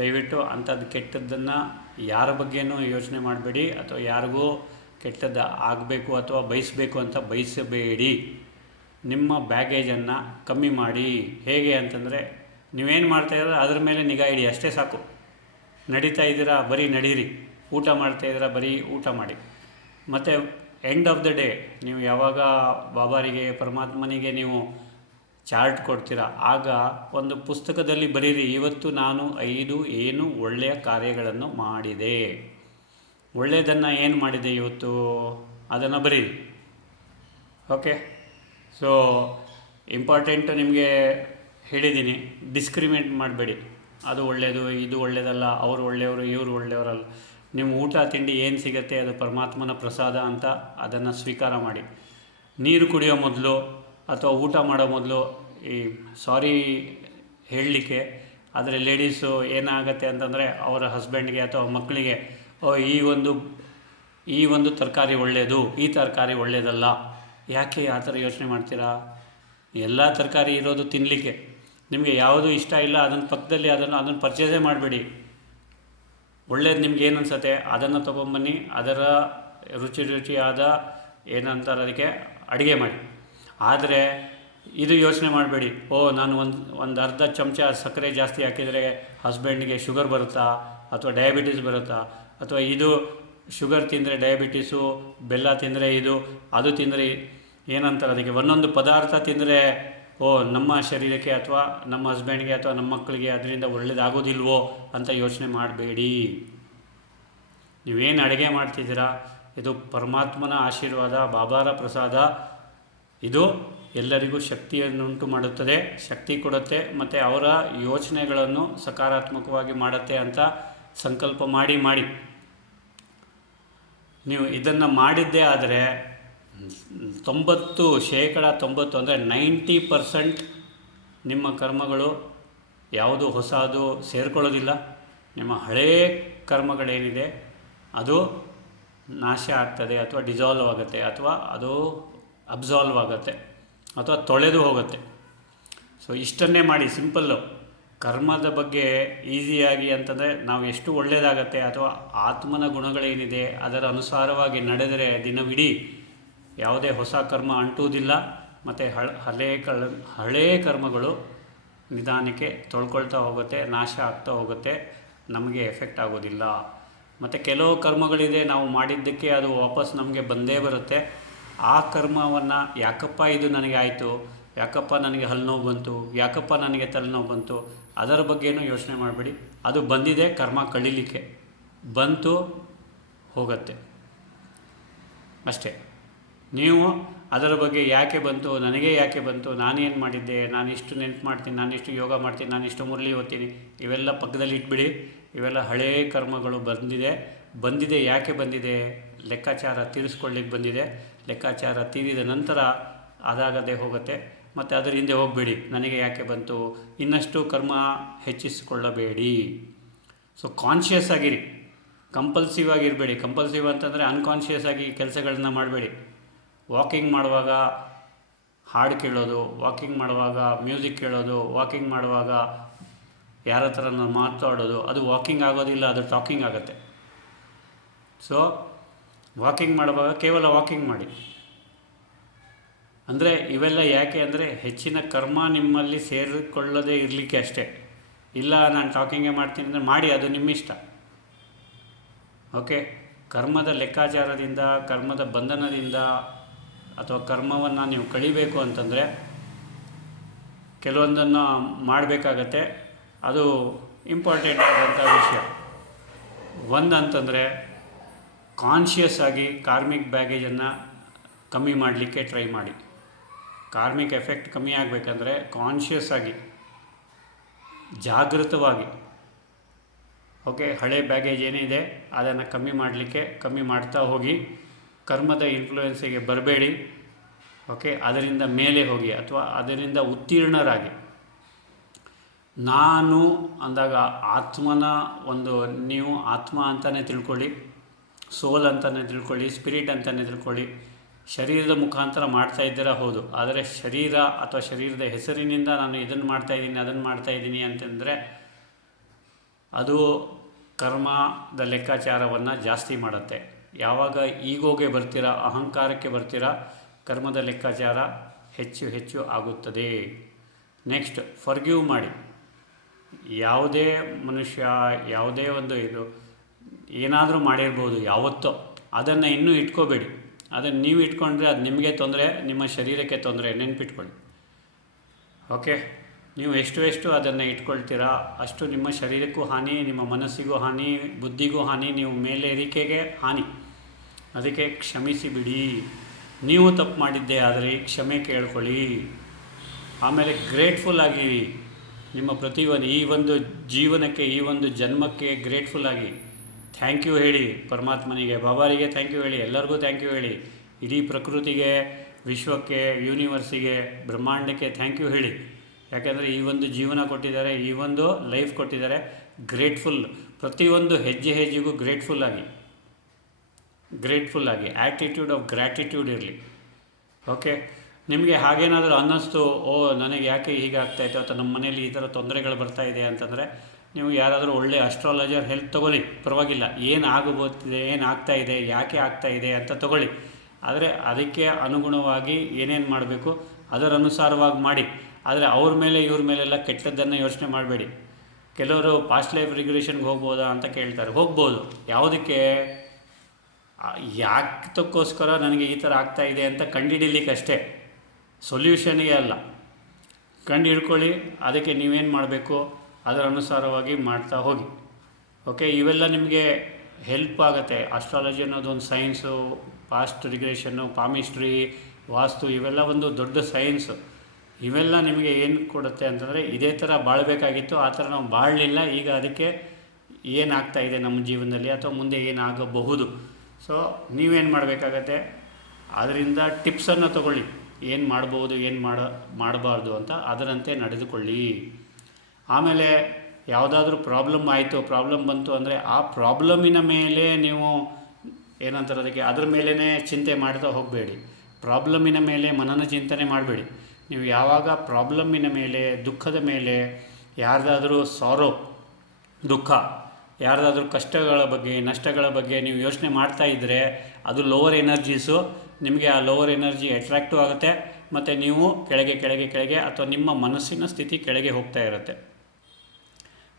ದಯವಿಟ್ಟು ಅಂಥದ್ದು ಕೆಟ್ಟದ್ದನ್ನು ಯಾರ ಬಗ್ಗೆನೂ ಯೋಚನೆ ಮಾಡಬೇಡಿ, ಅಥವಾ ಯಾರಿಗೂ ಕೆಟ್ಟದ್ದು ಆಗಬೇಕು ಅಥವಾ ಬಯಸಬೇಕು ಅಂತ ಬಯಸಬೇಡಿ. ನಿಮ್ಮ ಬ್ಯಾಗೇಜನ್ನು ಕಮ್ಮಿ ಮಾಡಿ. ಹೇಗೆ ಅಂತಂದರೆ, ನೀವೇನು ಮಾಡ್ತಾಯಿದ್ದೀರ ಅದರ ಮೇಲೆ ನಿಗಾ ಇಡಿ, ಅಷ್ಟೇ ಸಾಕು. ನಡೀತಾ ಇದ್ದೀರಾ ಬರೀ ನಡೀರಿ, ಊಟ ಮಾಡ್ತಾಯಿದ್ದೀರಾ ಬರೀ ಊಟ ಮಾಡಿ. ಮತ್ತು ಎಂಡ್ ಆಫ್ ದ ಡೇ ನೀವು ಯಾವಾಗ ಬಾಬಾರಿಗೆ, ಪರಮಾತ್ಮನಿಗೆ ನೀವು ಚಾರ್ಟ್ ಕೊಡ್ತೀರಾ, ಆಗ ಒಂದು ಪುಸ್ತಕದಲ್ಲಿ ಬರೀರಿ, ಇವತ್ತು ನಾನು 5 ಏನು ಒಳ್ಳೆಯ ಕಾರ್ಯಗಳನ್ನು ಮಾಡಿದೆ, ಒಳ್ಳೆಯದನ್ನು ಏನು ಮಾಡಿದೆ ಇವತ್ತು, ಅದನ್ನು ಬರೀರಿ. ಓಕೆ, ಸೊ ಇಂಪಾರ್ಟೆಂಟ್ ನಿಮಗೆ ಹೇಳಿದ್ದೀನಿ, ಡಿಸ್ಕ್ರಿಮಿನೇಟ್ ಮಾಡಬೇಡಿ. ಅದು ಒಳ್ಳೆಯದು, ಇದು ಒಳ್ಳೆಯದಲ್ಲ, ಅವರು ಒಳ್ಳೆಯವರು, ಇವರು ಒಳ್ಳೆಯವರಲ್ಲ. ನಿಮ್ಮ ಊಟ ತಿಂಡಿ ಏನು ಸಿಗುತ್ತೆ ಅದು ಪರಮಾತ್ಮನ ಪ್ರಸಾದ ಅಂತ ಅದನ್ನು ಸ್ವೀಕಾರ ಮಾಡಿ. ನೀರು ಕುಡಿಯೋ ಮೊದಲು ಅಥವಾ ಊಟ ಮಾಡೋ ಮೊದಲು ಈ ಸಾರಿ ಹೇಳಲಿಕ್ಕೆ ಆದರೆ ಲೇಡೀಸು ಏನಾಗುತ್ತೆ ಅಂತಂದರೆ ಅವರ ಹಸ್ಬೆಂಡ್ಗೆ ಅಥವಾ ಮಕ್ಕಳಿಗೆ ಈ ಒಂದು ತರಕಾರಿ ಒಳ್ಳೆಯದು, ಈ ತರಕಾರಿ ಒಳ್ಳೆಯದಲ್ಲ. ಯಾಕೆ ಆ ಥರ ಯೋಚನೆ ಮಾಡ್ತೀರಾ? ಎಲ್ಲ ತರಕಾರಿ ಇರೋದು ತಿನ್ನಲಿಕ್ಕೆ. ನಿಮಗೆ ಯಾವುದು ಇಷ್ಟ ಇಲ್ಲ ಅದನ್ನು ಪಕ್ಕದಲ್ಲಿ ಅದನ್ನು ಪರ್ಚೇಸೇ ಮಾಡಬೇಡಿ. ಒಳ್ಳೇದು ನಿಮ್ಗೆ ಏನು ಅನ್ಸುತ್ತೆ ಅದನ್ನು ತೊಗೊಂಬನ್ನಿ, ಅದರ ರುಚಿಯಾದ ಏನಂತಾರೆ ಅದಕ್ಕೆ ಅಡುಗೆ ಮಾಡಿ. ಆದರೆ ಇದು ಯೋಚನೆ ಮಾಡಬೇಡಿ, ನಾನು ಒಂದು ಅರ್ಧ ಚಮಚ ಸಕ್ಕರೆ ಜಾಸ್ತಿ ಹಾಕಿದರೆ ಹಸ್ಬೆಂಡ್ಗೆ ಶುಗರ್ ಬರುತ್ತಾ ಅಥವಾ ಡಯಾಬಿಟೀಸ್ ಬರುತ್ತಾ, ಅಥವಾ ಇದು ಶುಗರ್ ತಿಂದರೆ ಡಯಾಬಿಟೀಸು, ಬೆಲ್ಲ ತಿಂದರೆ ಅದು ತಿಂದರೆ ಏನಂತಾರೆ ಅದಕ್ಕೆ, ಒಂದೊಂದು ಪದಾರ್ಥ ತಿಂದರೆ ನಮ್ಮ ಶರೀರಕ್ಕೆ ಅಥವಾ ನಮ್ಮ ಹಸ್ಬೆಂಡ್ಗೆ ಅಥವಾ ನಮ್ಮ ಮಕ್ಕಳಿಗೆ ಅದರಿಂದ ಒಳ್ಳೆಯದಾಗೋದಿಲ್ವೋ ಅಂತ ಯೋಚನೆ ಮಾಡಬೇಡಿ. ನೀವೇನು ಅಡುಗೆ ಮಾಡ್ತಿದ್ದೀರಾ ಇದು ಪರಮಾತ್ಮನ ಆಶೀರ್ವಾದ, ಬಾಬಾರ ಪ್ರಸಾದ. ಇದು ಎಲ್ಲರಿಗೂ ಶಕ್ತಿಯನ್ನುಂಟು ಮಾಡುತ್ತದೆ, ಶಕ್ತಿ ಕೊಡುತ್ತೆ, ಮತ್ತು ಅವರ ಯೋಚನೆಗಳನ್ನು ಸಕಾರಾತ್ಮಕವಾಗಿ ಮಾಡುತ್ತೆ ಅಂತ ಸಂಕಲ್ಪ ಮಾಡಿ ನೀವು ಇದನ್ನು ಮಾಡಿದ್ದೇ ಆದರೆ 90% ಅಂದರೆ 90% ನಿಮ್ಮ ಕರ್ಮಗಳು ಯಾವುದು ಹೊಸದು ಸೇರಿಕೊಳ್ಳೋದಿಲ್ಲ. ನಿಮ್ಮ ಹಳೆಯ ಕರ್ಮಗಳೇನಿದೆ ಅದು ನಾಶ ಆಗ್ತದೆ, ಅಥವಾ ಡಿಸಾಲ್ವ್ ಆಗುತ್ತೆ, ಅಥವಾ ಅದು ಅಬ್ಸಾಲ್ವ್ ಆಗುತ್ತೆ, ಅಥವಾ ತೊಳೆದು ಹೋಗುತ್ತೆ. ಸೊ ಇಷ್ಟನ್ನೇ ಮಾಡಿ, ಸಿಂಪಲ್ಲು. ಕರ್ಮದ ಬಗ್ಗೆ ಈಸಿಯಾಗಿ ಅಂತಂದರೆ ನಾವು ಎಷ್ಟು ಒಳ್ಳೆಯದಾಗತ್ತೆ ಅಥವಾ ಆತ್ಮನ ಗುಣಗಳೇನಿದೆ ಅದರ ಅನುಸಾರವಾಗಿ ನಡೆದರೆ ದಿನವಿಡೀ ಯಾವುದೇ ಹೊಸ ಕರ್ಮ ಅಂಟುವುದಿಲ್ಲ, ಮತ್ತು ಹಳೆಯ ಕರ್ಮಗಳು ನಿಧಾನಕ್ಕೆ ತೊಳ್ಕೊಳ್ತಾ ಹೋಗುತ್ತೆ, ನಾಶ ಆಗ್ತಾ ಹೋಗುತ್ತೆ, ನಮಗೆ ಎಫೆಕ್ಟ್ ಆಗೋದಿಲ್ಲ. ಮತ್ತು ಕೆಲವು ಕರ್ಮಗಳಿದೆ ನಾವು ಮಾಡಿದ್ದಕ್ಕೆ ಅದು ವಾಪಸ್ ನಮಗೆ ಬಂದೇ ಬರುತ್ತೆ. ಆ ಕರ್ಮವನ್ನು ಯಾಕಪ್ಪ ಇದು ನನಗೆ ಆಯಿತು, ಯಾಕಪ್ಪ ನನಗೆ ಹಲ್ಲು ನೋವು ಬಂತು, ಯಾಕಪ್ಪ ನನಗೆ ತಲೆನೋವು ಬಂತು, ಅದರ ಬಗ್ಗೆನೂ ಯೋಚನೆ ಮಾಡಬೇಡಿ. ಅದು ಬಂದಿದೆ ಕರ್ಮ ಕಳೀಲಿಕ್ಕೆ, ಬಂತು ಹೋಗುತ್ತೆ ಅಷ್ಟೇ. ನೀವು ಅದರ ಬಗ್ಗೆ ಯಾಕೆ ಬಂತು, ನನಗೆ ಯಾಕೆ ಬಂತು, ನಾನೇನು ಮಾಡಿದ್ದೆ, ನಾನಿಷ್ಟು ನೆನಪು ಮಾಡ್ತೀನಿ, ನಾನಿಷ್ಟು ಯೋಗ ಮಾಡ್ತೀನಿ, ನಾನಿಷ್ಟು ಮುರಳಿ ಓದ್ತೀನಿ, ಇವೆಲ್ಲ ಪಕ್ಕದಲ್ಲಿ ಇಟ್ಬಿಡಿ. ಇವೆಲ್ಲ ಹಳೆಯ ಕರ್ಮಗಳು ಬಂದಿದೆ. ಯಾಕೆ ಬಂದಿದೆ? ಲೆಕ್ಕಾಚಾರ ತೀರಿಸ್ಕೊಳ್ಳಿಕ್ಕೆ ಬಂದಿದೆ. ಲೆಕ್ಕಾಚಾರ ತೀರಿದ ನಂತರ ಅದಾಗದೆ ಹೋಗುತ್ತೆ. ಮತ್ತು ಅದರ ಹಿಂದೆ ಹೋಗಬೇಡಿ, ನನಗೆ ಯಾಕೆ ಬಂತು, ಇನ್ನಷ್ಟು ಕರ್ಮ ಹೆಚ್ಚಿಸಿಕೊಳ್ಳಬೇಡಿ. ಸೊ ಕಾನ್ಷಿಯಸ್ ಆಗಿರಿ, ಕಂಪಲ್ಸಿವ್ ಆಗಿರಬೇಡಿ. ಕಂಪಲ್ಸಿವ್ ಅಂತಂದರೆ ಅನ್ಕಾನ್ಷಿಯಸ್ ಆಗಿ ಕೆಲಸಗಳನ್ನ ಮಾಡಬೇಡಿ. ವಾಕಿಂಗ್ ಮಾಡುವಾಗ ಹಾಡು ಕೇಳೋದು, ವಾಕಿಂಗ್ ಮಾಡುವಾಗ ಮ್ಯೂಸಿಕ್ ಕೇಳೋದು, ವಾಕಿಂಗ್ ಮಾಡುವಾಗ ಯಾರ ಹತ್ರ ಮಾತಾಡೋದು, ಅದು ವಾಕಿಂಗ್ ಆಗೋದಿಲ್ಲ, ಅದು ಟಾಕಿಂಗ್ ಆಗುತ್ತೆ. ಸೊ ವಾಕಿಂಗ್ ಮಾಡುವಾಗ ಕೇವಲ ವಾಕಿಂಗ್ ಮಾಡಿ. ಅಂದರೆ ಇವೆಲ್ಲ ಯಾಕೆ ಅಂದರೆ ಹೆಚ್ಚಿನ ಕರ್ಮ ನಿಮ್ಮಲ್ಲಿ ಸೇರಿಕೊಳ್ಳದೇ ಇರಲಿಕ್ಕೆ ಅಷ್ಟೇ. ಇಲ್ಲ ನಾನು ಟಾಕಿಂಗೇ ಮಾಡ್ತೀನಿ ಅಂದರೆ ಮಾಡಿ, ಅದು ನಿಮ್ಮಿಷ್ಟ. ಓಕೆ, ಕರ್ಮದ ಲೆಕ್ಕಾಚಾರದಿಂದ, ಕರ್ಮದ ಬಂಧನದಿಂದ ಅಥವಾ ಕರ್ಮವನ್ನು ನೀವು ಕಳಿಬೇಕು ಅಂತಂದರೆ ಕೆಲವೊಂದನ್ನು ಮಾಡಬೇಕಾಗತ್ತೆ. ಅದು ಇಂಪಾರ್ಟೆಂಟ್ ಆದಂಥ ವಿಷಯ. ಒಂದಂತಂದರೆ ಕಾನ್ಷಿಯಸ್ ಆಗಿ ಕಾರ್ಮಿಕ್ ಬ್ಯಾಗೇಜನ್ನು ಕಮ್ಮಿ ಮಾಡಲಿಕ್ಕೆ ಟ್ರೈ ಮಾಡಿ. ಕಾರ್ಮಿಕ್ ಎಫೆಕ್ಟ್ ಕಮ್ಮಿ ಆಗಬೇಕಂದ್ರೆ ಕಾನ್ಷಿಯಸ್ ಆಗಿ, ಜಾಗೃತವಾಗಿ, ಓಕೆ, ಹಳೆ ಬ್ಯಾಗೇಜ್ ಏನಿದೆ ಅದನ್ನು ಕಮ್ಮಿ ಮಾಡ್ತಾ ಹೋಗಿ. ಕರ್ಮದ ಇನ್ಫ್ಲೂಯೆನ್ಸಿಗೆ ಬರಬೇಡಿ. ಓಕೆ, ಅದರಿಂದ ಮೇಲೆ ಹೋಗಿ ಅಥವಾ ಅದರಿಂದ ಉತ್ತೀರ್ಣರಾಗಿ. ನಾನು ಅಂದಾಗ ಆತ್ಮನ ನೀವು ಆತ್ಮ ಅಂತಲೇ ತಿಳ್ಕೊಳ್ಳಿ, ಸೋಲ್ ಅಂತಲೇ ತಿಳ್ಕೊಳ್ಳಿ, ಸ್ಪಿರಿಟ್ ಅಂತಲೇ ತಿಳ್ಕೊಳ್ಳಿ. ಶರೀರದ ಮುಖಾಂತರ ಮಾಡ್ತಾ ಇದ್ದೀರಾ ಹೌದು, ಆದರೆ ಶರೀರ ಅಥವಾ ಶರೀರದ ಹೆಸರಿನಿಂದ ನಾನು ಇದನ್ನು ಮಾಡ್ತಾಯಿದ್ದೀನಿ ಅದನ್ನು ಮಾಡ್ತಾಯಿದ್ದೀನಿ ಅಂತಂದರೆ ಅದು ಕರ್ಮದ ಲೆಕ್ಕಾಚಾರವನ್ನು ಜಾಸ್ತಿ ಮಾಡುತ್ತೆ. ಯಾವಾಗ ಈಗೋಗೆ ಬರ್ತೀರಾ, ಅಹಂಕಾರಕ್ಕೆ ಬರ್ತೀರಾ, ಕರ್ಮದ ಲೆಕ್ಕಾಚಾರ ಹೆಚ್ಚು ಆಗುತ್ತದೆ. ನೆಕ್ಸ್ಟ್, ಫರ್ಗಿವ್ ಮಾಡಿ. ಯಾವುದೇ ಮನುಷ್ಯ ಯಾವುದೇ ಇದು ಏನಾದರೂ ಮಾಡಿರ್ಬೋದು ಯಾವತ್ತೋ, ಅದನ್ನು ಇನ್ನೂ ಇಟ್ಕೋಬೇಡಿ. ಅದನ್ನು ನೀವು ಇಟ್ಕೊಂಡ್ರೆ ಅದು ನಿಮಗೆ ತೊಂದರೆ, ನಿಮ್ಮ ಶರೀರಕ್ಕೆ ತೊಂದರೆ, ನೆನ್ಪಿಟ್ಕೊಳ್ಳಿ. ಓಕೆ, ನೀವು ಎಷ್ಟು ಅದನ್ನು ಇಟ್ಕೊಳ್ತೀರಾ ಅಷ್ಟು ನಿಮ್ಮ ಶರೀರಕ್ಕೂ ಹಾನಿ, ನಿಮ್ಮ ಮನಸ್ಸಿಗೂ ಹಾನಿ, ಬುದ್ಧಿಗೂ ಹಾನಿ, ನೀವು ಮೇಲೆ ಏರಿಕೆಗೆ ಹಾನಿ. ಅದಕ್ಕೆ ಕ್ಷಮಿಸಿ ಬಿಡಿ. ನೀವು ತಪ್ಪು ಮಾಡಿದ್ದೆ ಆದರೆ ಕ್ಷಮೆ ಕೇಳ್ಕೊಳ್ಳಿ. ಆಮೇಲೆ ಗ್ರೇಟ್ಫುಲ್ ಆಗಿ ನಿಮ್ಮ ಪ್ರತಿಯೊಂದು ಈ ಒಂದು ಜೀವನಕ್ಕೆ, ಈ ಒಂದು ಜನ್ಮಕ್ಕೆ ಗ್ರೇಟ್ಫುಲ್ ಆಗಿ ಥ್ಯಾಂಕ್ ಯು ಹೇಳಿ. ಪರಮಾತ್ಮನಿಗೆ, ಬಾಬಾರಿಗೆ ಥ್ಯಾಂಕ್ ಯು ಹೇಳಿ, ಎಲ್ಲರಿಗೂ ಥ್ಯಾಂಕ್ ಯು ಹೇಳಿ. ಇಡೀ ಪ್ರಕೃತಿಗೆ, ವಿಶ್ವಕ್ಕೆ, ಯೂನಿವರ್ಸಿಗೆ, ಬ್ರಹ್ಮಾಂಡಕ್ಕೆ ಥ್ಯಾಂಕ್ ಯು ಹೇಳಿ. ಯಾಕೆಂದರೆ ಈ ಒಂದು ಜೀವನ ಕೊಟ್ಟಿದ್ದಾರೆ, ಈ ಒಂದು ಲೈಫ್ ಕೊಟ್ಟಿದ್ದಾರೆ. ಗ್ರೇಟ್ಫುಲ್, ಪ್ರತಿಯೊಂದು ಹೆಜ್ಜೆ ಹೆಜ್ಜೆಗೂ ಗ್ರೇಟ್ಫುಲ್ ಆಗಿ ಆ್ಯಟಿಟ್ಯೂಡ್ ಆಫ್ ಗ್ರ್ಯಾಟಿಟ್ಯೂಡ್ ಇರಲಿ. ಓಕೆ, ನಿಮಗೆ ಹಾಗೇನಾದರೂ ಅನ್ನಿಸ್ತು, ಓ ನನಗೆ ಯಾಕೆ ಹೀಗೆ ಆಗ್ತಾಯಿತ್ತು ಅಥವಾ ನಮ್ಮ ಮನೇಲಿ ಈ ಥರ ತೊಂದರೆಗಳು ಬರ್ತಾಯಿದೆ ಅಂತಂದರೆ, ನೀವು ಯಾರಾದರೂ ಒಳ್ಳೆ ಅಸ್ಟ್ರಾಲಜರ್ ಹೆಲ್ಪ್ ತೊಗೊಳ್ಳಿ, ಪರವಾಗಿಲ್ಲ. ಏನು ಆಗಬೋದಿದೆ, ಏನು ಆಗ್ತಾಯಿದೆ, ಯಾಕೆ ಆಗ್ತಾಯಿದೆ ಅಂತ ತೊಗೊಳ್ಳಿ. ಆದರೆ ಅದಕ್ಕೆ ಅನುಗುಣವಾಗಿ ಏನೇನು ಮಾಡಬೇಕು ಅದರ ಅನುಸಾರವಾಗಿ ಮಾಡಿ. ಆದರೆ ಅವ್ರ ಮೇಲೆ ಇವ್ರ ಮೇಲೆಲ್ಲ ಕೆಟ್ಟದ್ದನ್ನು ಯೋಚನೆ ಮಾಡಬೇಡಿ. ಕೆಲವರು ಪಾಸ್ಟ್ ಲೈಫ್ ರಿಗ್ರೆಷನ್ಗೆ ಹೋಗ್ಬೋದಾ ಅಂತ ಕೇಳ್ತಾರೆ. ಹೋಗ್ಬೋದು. ಯಾವುದಕ್ಕೆ, ಯಾತಕ್ಕೋಸ್ಕರ ನನಗೆ ಈ ಥರ ಆಗ್ತಾಯಿದೆ ಅಂತ ಕಂಡುಹಿಡಿಲಿಕ್ಕೆ ಅಷ್ಟೇ, ಸೊಲ್ಯೂಷನ್ಗೆ ಅಲ್ಲ. ಕಂಡು ಹಿಡ್ಕೊಳ್ಳಿ. ಅದಕ್ಕೆ ನೀವೇನು ಮಾಡಬೇಕು ಅದರ ಅನುಸಾರವಾಗಿ ಮಾಡ್ತಾ ಹೋಗಿ. ಓಕೆ, ಇವೆಲ್ಲ ನಿಮಗೆ ಹೆಲ್ಪ್ ಆಗುತ್ತೆ. ಅಸ್ಟ್ರಾಲಜಿ ಅನ್ನೋದು ಒಂದು ಸೈನ್ಸು, ಪಾಸ್ಟ್ ರಿಗ್ರೆಷನ್ನು, ಪಾಮಿಸ್ಟ್ರಿ, ವಾಸ್ತು ಇವೆಲ್ಲ ಒಂದು ದೊಡ್ಡ ಸೈನ್ಸು. ಇವೆಲ್ಲ ನಿಮಗೆ ಏನು ಕೊಡುತ್ತೆ ಅಂತಂದರೆ, ಇದೇ ಥರ ಬಾಳಬೇಕಾಗಿತ್ತು, ಆ ಥರ ನಾವು ಬಾಳಲಿಲ್ಲ, ಈಗ ಅದಕ್ಕೆ ಏನಾಗ್ತಾಯಿದೆ ನಮ್ಮ ಜೀವನದಲ್ಲಿ ಅಥವಾ ಮುಂದೆ ಏನಾಗಬಹುದು. ಸೊ ನೀವೇನು ಮಾಡಬೇಕಾಗತ್ತೆ, ಅದರಿಂದ ಟಿಪ್ಸನ್ನು ತಗೊಳ್ಳಿ. ಏನು ಮಾಡ್ಬೋದು, ಏನು ಮಾಡಬಾರ್ದು ಅಂತ ಅದರಂತೆ ನಡೆದುಕೊಳ್ಳಿ. ಆಮೇಲೆ ಯಾವುದಾದ್ರೂ ಪ್ರಾಬ್ಲಮ್ ಬಂತು ಅಂದರೆ ಆ ಪ್ರಾಬ್ಲಮಿನ ಮೇಲೆ ನೀವು ಏನಂತಾರೆ ಅದಕ್ಕೆ, ಅದ್ರ ಮೇಲೇ ಚಿಂತೆ ಮಾಡ್ತಾ ಹೋಗಬೇಡಿ. ಪ್ರಾಬ್ಲಮಿನ ಮೇಲೆ ಮನನ ಚಿಂತನೆ ಮಾಡಬೇಡಿ. ನೀವು ಯಾವಾಗ ಪ್ರಾಬ್ಲಮ್ಮಿನ ಮೇಲೆ, ದುಃಖದ ಮೇಲೆ, ಯಾರ್ದಾದ್ರೂ ದುಃಖ, ಯಾರ್ದಾದ್ರೂ ಕಷ್ಟಗಳ ಬಗ್ಗೆ, ನಷ್ಟಗಳ ಬಗ್ಗೆ ನೀವು ಯೋಚನೆ ಮಾಡ್ತಾ ಇದ್ದರೆ ಅದು ಲೋವರ್ ಎನರ್ಜೀಸು. ನಿಮಗೆ ಆ ಲೋವರ್ ಎನರ್ಜಿ ಅಟ್ರಾಕ್ಟಿವ್ ಆಗುತ್ತೆ ಮತ್ತು ನೀವು ಕೆಳಗೆ ಅಥವಾ ನಿಮ್ಮ ಮನಸ್ಸಿನ ಸ್ಥಿತಿ ಕೆಳಗೆ ಹೋಗ್ತಾ ಇರುತ್ತೆ.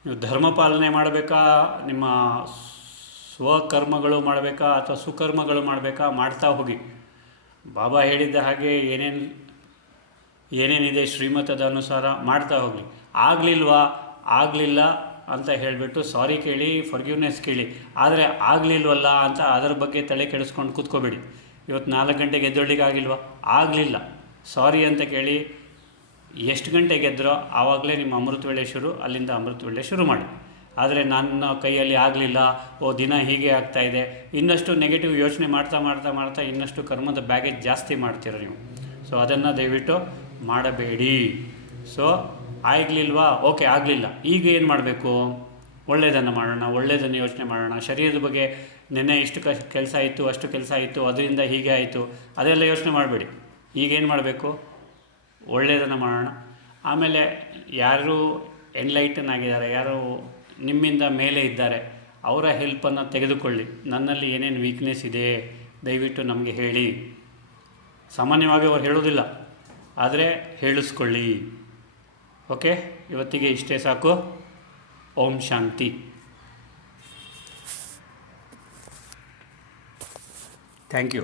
ನೀವು ಧರ್ಮ ಪಾಲನೆ ಮಾಡಬೇಕಾ, ನಿಮ್ಮ ಸ್ವಕರ್ಮಗಳು ಮಾಡಬೇಕಾ ಅಥವಾ ಸುಕರ್ಮಗಳು ಮಾಡಬೇಕಾ, ಮಾಡ್ತಾ ಹೋಗಿ. ಬಾಬಾ ಹೇಳಿದ್ದ ಹಾಗೆ ಏನೇನಿದೆ ಶ್ರೀಮತದ ಅನುಸಾರ ಮಾಡ್ತಾ ಹೋಗಲಿ. ಆಗಲಿಲ್ಲ ಅಂತ ಹೇಳಿಬಿಟ್ಟು ಸಾರಿ ಕೇಳಿ, ಫರ್ಗಿವ್ನೆಸ್ ಕೇಳಿ. ಆದರೆ ಆಗಲಿಲ್ವಲ್ಲ ಅಂತ ಅದರ ಬಗ್ಗೆ ತಲೆ ಕೆಡಿಸ್ಕೊಂಡು ಕೂತ್ಕೋಬೇಡಿ. ಇವತ್ತು 4 ಗಂಟೆಗೆ ಎದ್ದೇಳಲಿಕ್ಕೆ ಆಗಲಿಲ್ಲ, ಸಾರಿ ಅಂತ ಕೇಳಿ. ಎಷ್ಟು ಗಂಟೆಗೆ ಎದ್ದರೋ ಆವಾಗಲೇ ನಿಮ್ಮ ಅಮೃತ ವೇಳೆ ಶುರು, ಅಲ್ಲಿಂದ ಅಮೃತ ವೇಳೆ ಶುರು ಮಾಡಿ. ಆದರೆ ನನ್ನ ಕೈಯಲ್ಲಿ ಆಗಲಿಲ್ಲ, ದಿನ ಹೀಗೆ ಆಗ್ತಾಯಿದೆ, ಇನ್ನಷ್ಟು ನೆಗೆಟಿವ್ ಯೋಚನೆ ಮಾಡ್ತಾ ಇನ್ನಷ್ಟು ಕರ್ಮದ ಬ್ಯಾಗೇಜ್ ಜಾಸ್ತಿ ಮಾಡ್ತೀರ ನೀವು. ಸೊ ಅದನ್ನು ದಯವಿಟ್ಟು ಮಾಡಬೇಡಿ. ಸೊ ಓಕೆ ಆಗಲಿಲ್ಲ, ಈಗ ಏನು ಮಾಡಬೇಕು, ಒಳ್ಳೆಯದನ್ನು ಮಾಡೋಣ, ಒಳ್ಳೆಯದನ್ನು ಯೋಚನೆ ಮಾಡೋಣ. ಶರೀರದ ಬಗ್ಗೆ ನೆನ್ನೆ ಇಷ್ಟು ಕೆಲಸ ಆಯಿತು, ಅಷ್ಟು ಕೆಲಸ ಆಯಿತು, ಅದರಿಂದ ಹೀಗೆ ಆಯಿತು, ಅದೆಲ್ಲ ಯೋಚನೆ ಮಾಡಬೇಡಿ. ಈಗೇನು ಮಾಡಬೇಕು, ಒಳ್ಳೆಯದನ್ನು ಮಾಡೋಣ. ಆಮೇಲೆ ಯಾರು ಎನ್ಲೈಟನ್ ಆಗಿದ್ದಾರೆ, ಯಾರು ನಿಮ್ಮಿಂದ ಮೇಲೆ ಇದ್ದಾರೆ, ಅವರ ಹೆಲ್ಪನ್ನು ತೆಗೆದುಕೊಳ್ಳಿ. ನನ್ನಲ್ಲಿ ಏನೇನು ವೀಕ್ನೆಸ್ ಇದೆ ದಯವಿಟ್ಟು ನಮಗೆ ಹೇಳಿ. ಸಾಮಾನ್ಯವಾಗಿ ಅವ್ರು ಹೇಳೋದಿಲ್ಲ, ಆದರೆ ಹೇಳಿಸ್ಕೊಳ್ಳಿ. ಓಕೆ, ಇವತ್ತಿಗೆ ಇಷ್ಟೇ ಸಾಕು. ಓಂ ಶಾಂತಿ. Thank you.